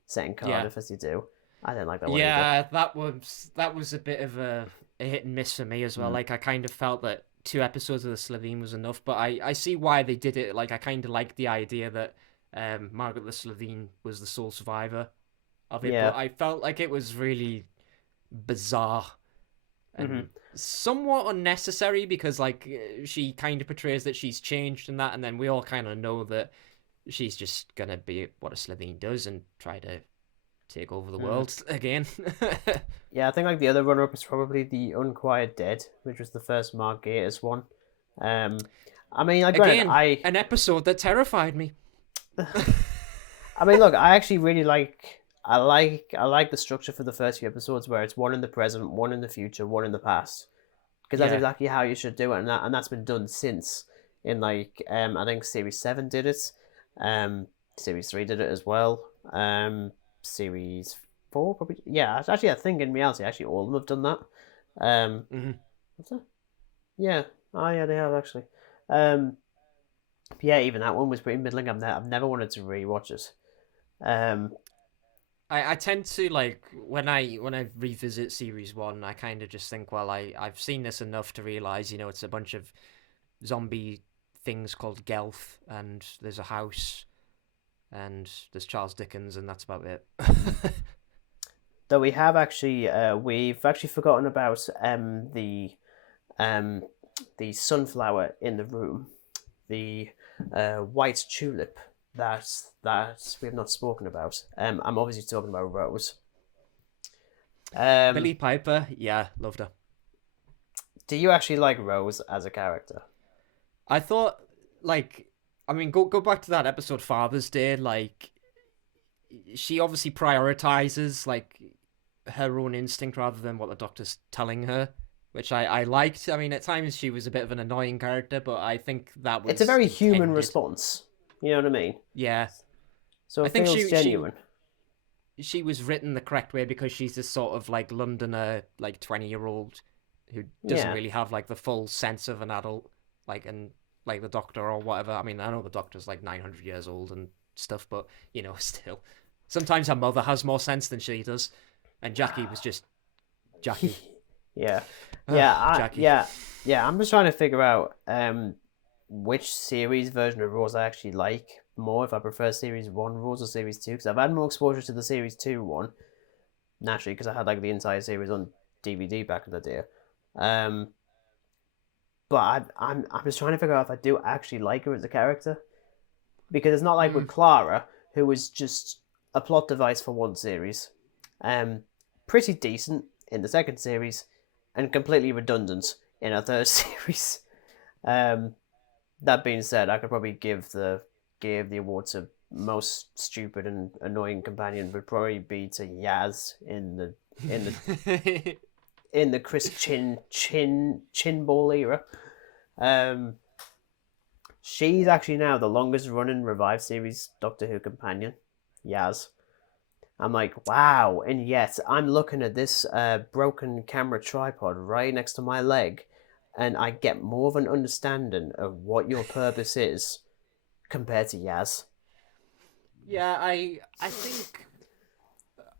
set in Yeah. Cardiff, as you do. I didn't like that one either. Yeah, that was a bit of a hit and miss for me as well. Like I kind of felt that 2 episodes of the Slovene was enough, but I see why they did it. Like I kind of liked the idea that Margaret the Slovene was the sole survivor of it, Yeah. but I felt like it was really bizarre and somewhat unnecessary because like she kind of portrays that she's changed and that, and then we all kind of know that she's just gonna be what a Slovene does and try to take over the world again. Yeah, I think like the other runner-up is probably The Unquiet Dead, which was the first Mark Gatiss one. I mean, like, Again, granted, an episode that terrified me. I mean, look, I actually really I like the structure for the first few episodes where it's one in the present, one in the future, one in the past, because that's Yeah. exactly how you should do it, and that's been done since. In like, I think Series 7 did it, Series 3 did it as well, Series 4 probably, yeah. Actually, I think in reality, actually, all of them have done that. What's that? Yeah, oh yeah, they have actually. But yeah, even that one was pretty middling. I've never wanted to rewatch it. I tend to like when I revisit series one, I kind of just think, well, I've seen this enough to realize, it's a bunch of zombie things called Gelth, and there's a house, and there's Charles Dickens, and that's about it. Though we have actually, we've actually forgotten about the sunflower in the room, the white tulip that we have not spoken about. I'm obviously talking about Rose. Billy Piper, yeah, loved her. Do you actually like Rose as a character? I thought, like, I mean, go back to that episode Father's Day. Like, she obviously prioritizes like her own instinct rather than what the doctor's telling her, which I liked. I mean, at times she was a bit of an annoying character, but I think that was it's a very human intended. response. You know what I mean? Yeah. So it feels genuine. She was written the correct way because she's this sort of like Londoner, like 20-year-old who doesn't really have like the full sense of an adult, like, and like the doctor or whatever. I mean, I know the doctor's like 900 years old and stuff, but still, sometimes her mother has more sense than she does, and Jackie was just Jackie. Yeah. Jackie. Yeah. I'm just trying to figure out which series version of Rose I actually like more. If I prefer Series 1 Rose or Series 2, because I've had more exposure to the Series 2 one, naturally, because I had like the entire series on DVD back in the day. But I'm just trying to figure out if I do actually like her as a character, because it's not like with Clara, who was just a plot device for one series, pretty decent in the second series, and completely redundant in a third series. That being said, I could probably give the award to most stupid and annoying companion would probably be to Yaz in the in the Chris Chin Ball era. She's actually now the longest running Revive series Doctor Who companion, Yaz. I'm like, wow, and yet I'm looking at this broken camera tripod right next to my leg, and I get more of an understanding of what your purpose is compared to Yaz. Yeah, I think,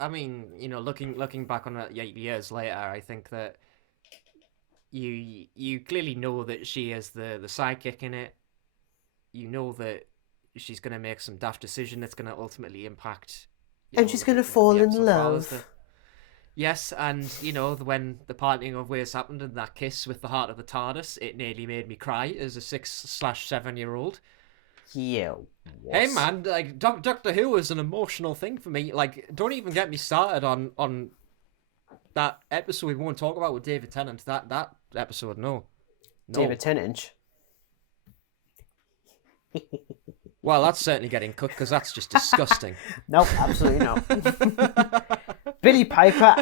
I mean, looking back on it 8 years later, I think that you clearly know that she is the sidekick in it. You know that she's going to make some daft decision that's going to ultimately impact. And she's going to fall in love. Yes, and when the parting of ways happened and that kiss with the heart of the TARDIS, it nearly made me cry as a 6/7-year-old. Yeah. Hey man, like Doctor Who is an emotional thing for me. Like, don't even get me started on that episode we won't talk about with David Tennant. That episode, no. David Tennant. Well, that's certainly getting cut because that's just disgusting. No, absolutely not. Billy Piper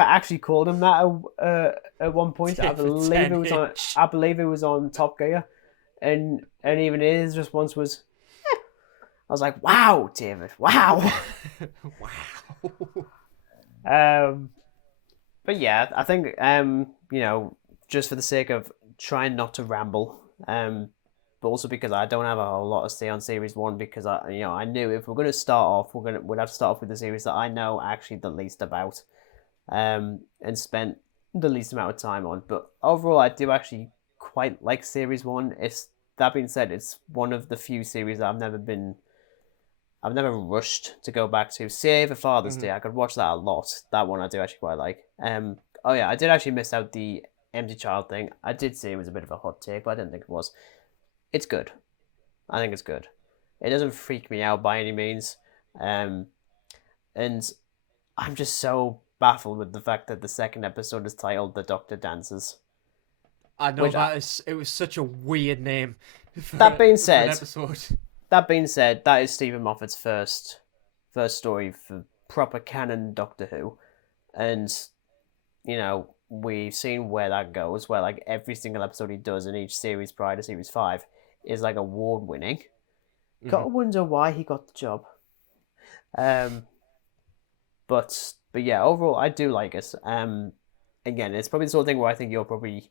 actually called him that at one point. I David believe it was on. Tennant. I believe it was on Top Gear, and even his response was, I was like, "Wow, David, wow." Wow. But yeah, I think just for the sake of trying not to ramble, but also because I don't have a whole lot to say on series one, because I knew if we're going to start off, we'd have to start off with the series that I know actually the least about, and spent the least amount of time on. But overall, I do actually quite like series one. That being said, it's one of the few series that I've never rushed to go back to. Save for Father's Day, I could watch that a lot. That one I do actually quite like. Oh yeah, I did actually miss out the empty child thing. I did say it was a bit of a hot take, but I didn't think it was. It's good. I think it's good. It doesn't freak me out by any means. And I'm just so baffled with the fact that the second episode is titled "The Doctor Dances." I know it was such a weird name. That being For an said, episode. that is Stephen Moffat's first story for proper canon Doctor Who, and we've seen where that goes. Where like every single episode he does in each series prior to series 5 is like award winning. Gotta wonder why he got the job. But yeah, overall I do like it. Again, it's probably the sort of thing where I think you're probably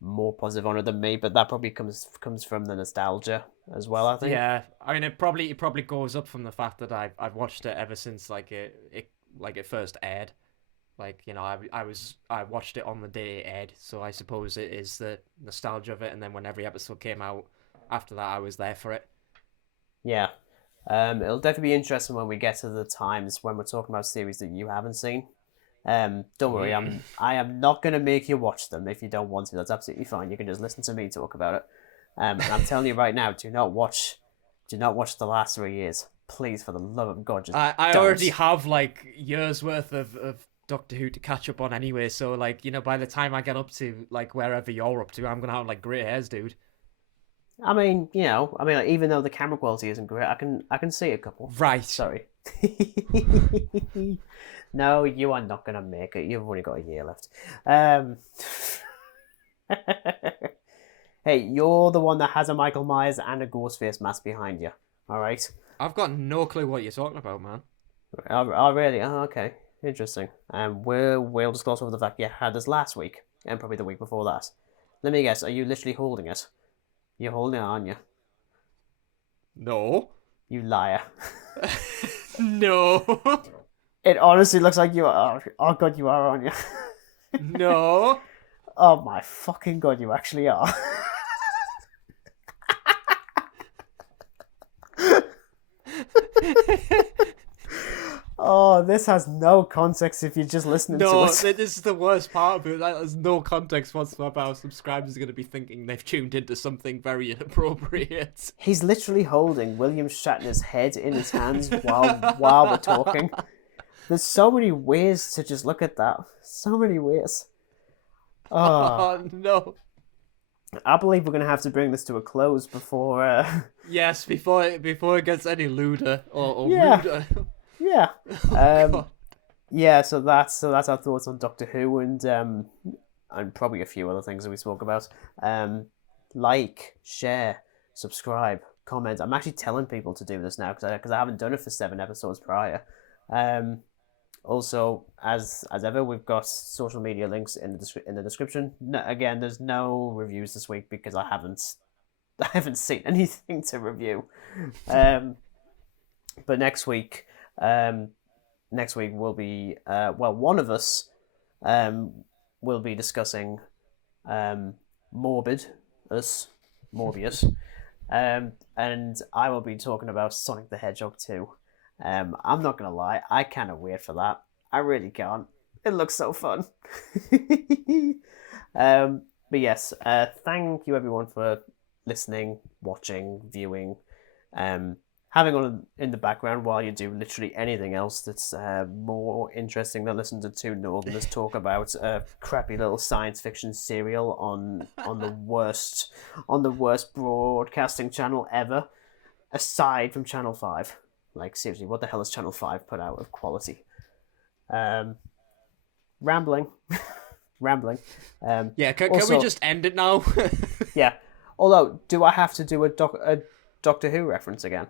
more positive on it than me, but that probably comes from the nostalgia as well, I think. Yeah, I mean it probably goes up from the fact that I've watched it ever since it first aired. Like, I watched it on the day it aired, so I suppose it is the nostalgia of it, and then when every episode came out after that I was there for it. Yeah. It'll definitely be interesting when we get to the times when we're talking about series that you haven't seen. Don't worry, I am not going to make you watch them if you don't want to. That's absolutely fine. You can just listen to me talk about it. And I'm telling you right now, do not watch the last 3 years. Please, for the love of God, just I don't. already have like years worth of Doctor Who to catch up on anyway, so like, by the time I get up to like wherever you're up to, I'm gonna have like grey hairs, dude. I mean, like, even though the camera quality isn't great, I can see a couple. Right. Sorry. No, you are not gonna make it. You've only got a year left. Hey, you're the one that has a Michael Myers and a Ghostface mask behind you. All right. I've got no clue what you're talking about, man. Oh, really? Oh, okay. Interesting. We'll discuss over the fact you had this last week and probably the week before that. Let me guess. Are you literally holding it? You're holding it, aren't you? No. You liar. No. It honestly looks like you are. Oh God, you are, aren't you? No. Oh my fucking God, you actually are. Oh, this has no context if you're just listening to it. No, this is the worst part of it. Like, there's no context whatsoever. Our subscribers are going to be thinking they've tuned into something very inappropriate. He's literally holding William Shatner's head in his hands while we're talking. There's so many ways to just look at that. So many ways. Oh no. I believe we're going to have to bring this to a close before... Yes, before it gets any lewder or Yeah. ruder. Yeah. God. Yeah, so that's our thoughts on Doctor Who and probably a few other things that we spoke about. Like, share, subscribe, comment. I'm actually telling people to do this now because I haven't done it for 7 episodes prior. Also, as ever, we've got social media links in the description. No, again, there's no reviews this week because I haven't seen anything to review. But next week will be one of us will be discussing Morbius, and I will be talking about Sonic the Hedgehog 2. I'm not gonna lie, I cannot wait for that. I really can't. It looks so fun. But yes, thank you everyone for listening, watching, viewing, having on in the background while you do literally anything else that's more interesting than listening to two Northerners talk about a crappy little science fiction serial on the worst broadcasting channel ever, aside from Channel 5. Like, seriously, what the hell has Channel 5 put out of quality? Rambling. rambling. Yeah, can also, we just end it now? Yeah. Although, do I have to do a Doctor Who reference again?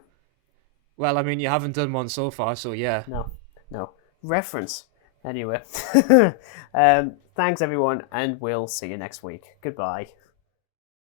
Well, I mean, you haven't done one so far, so yeah. No. Reference. Anyway. Thanks, everyone, and we'll see you next week. Goodbye.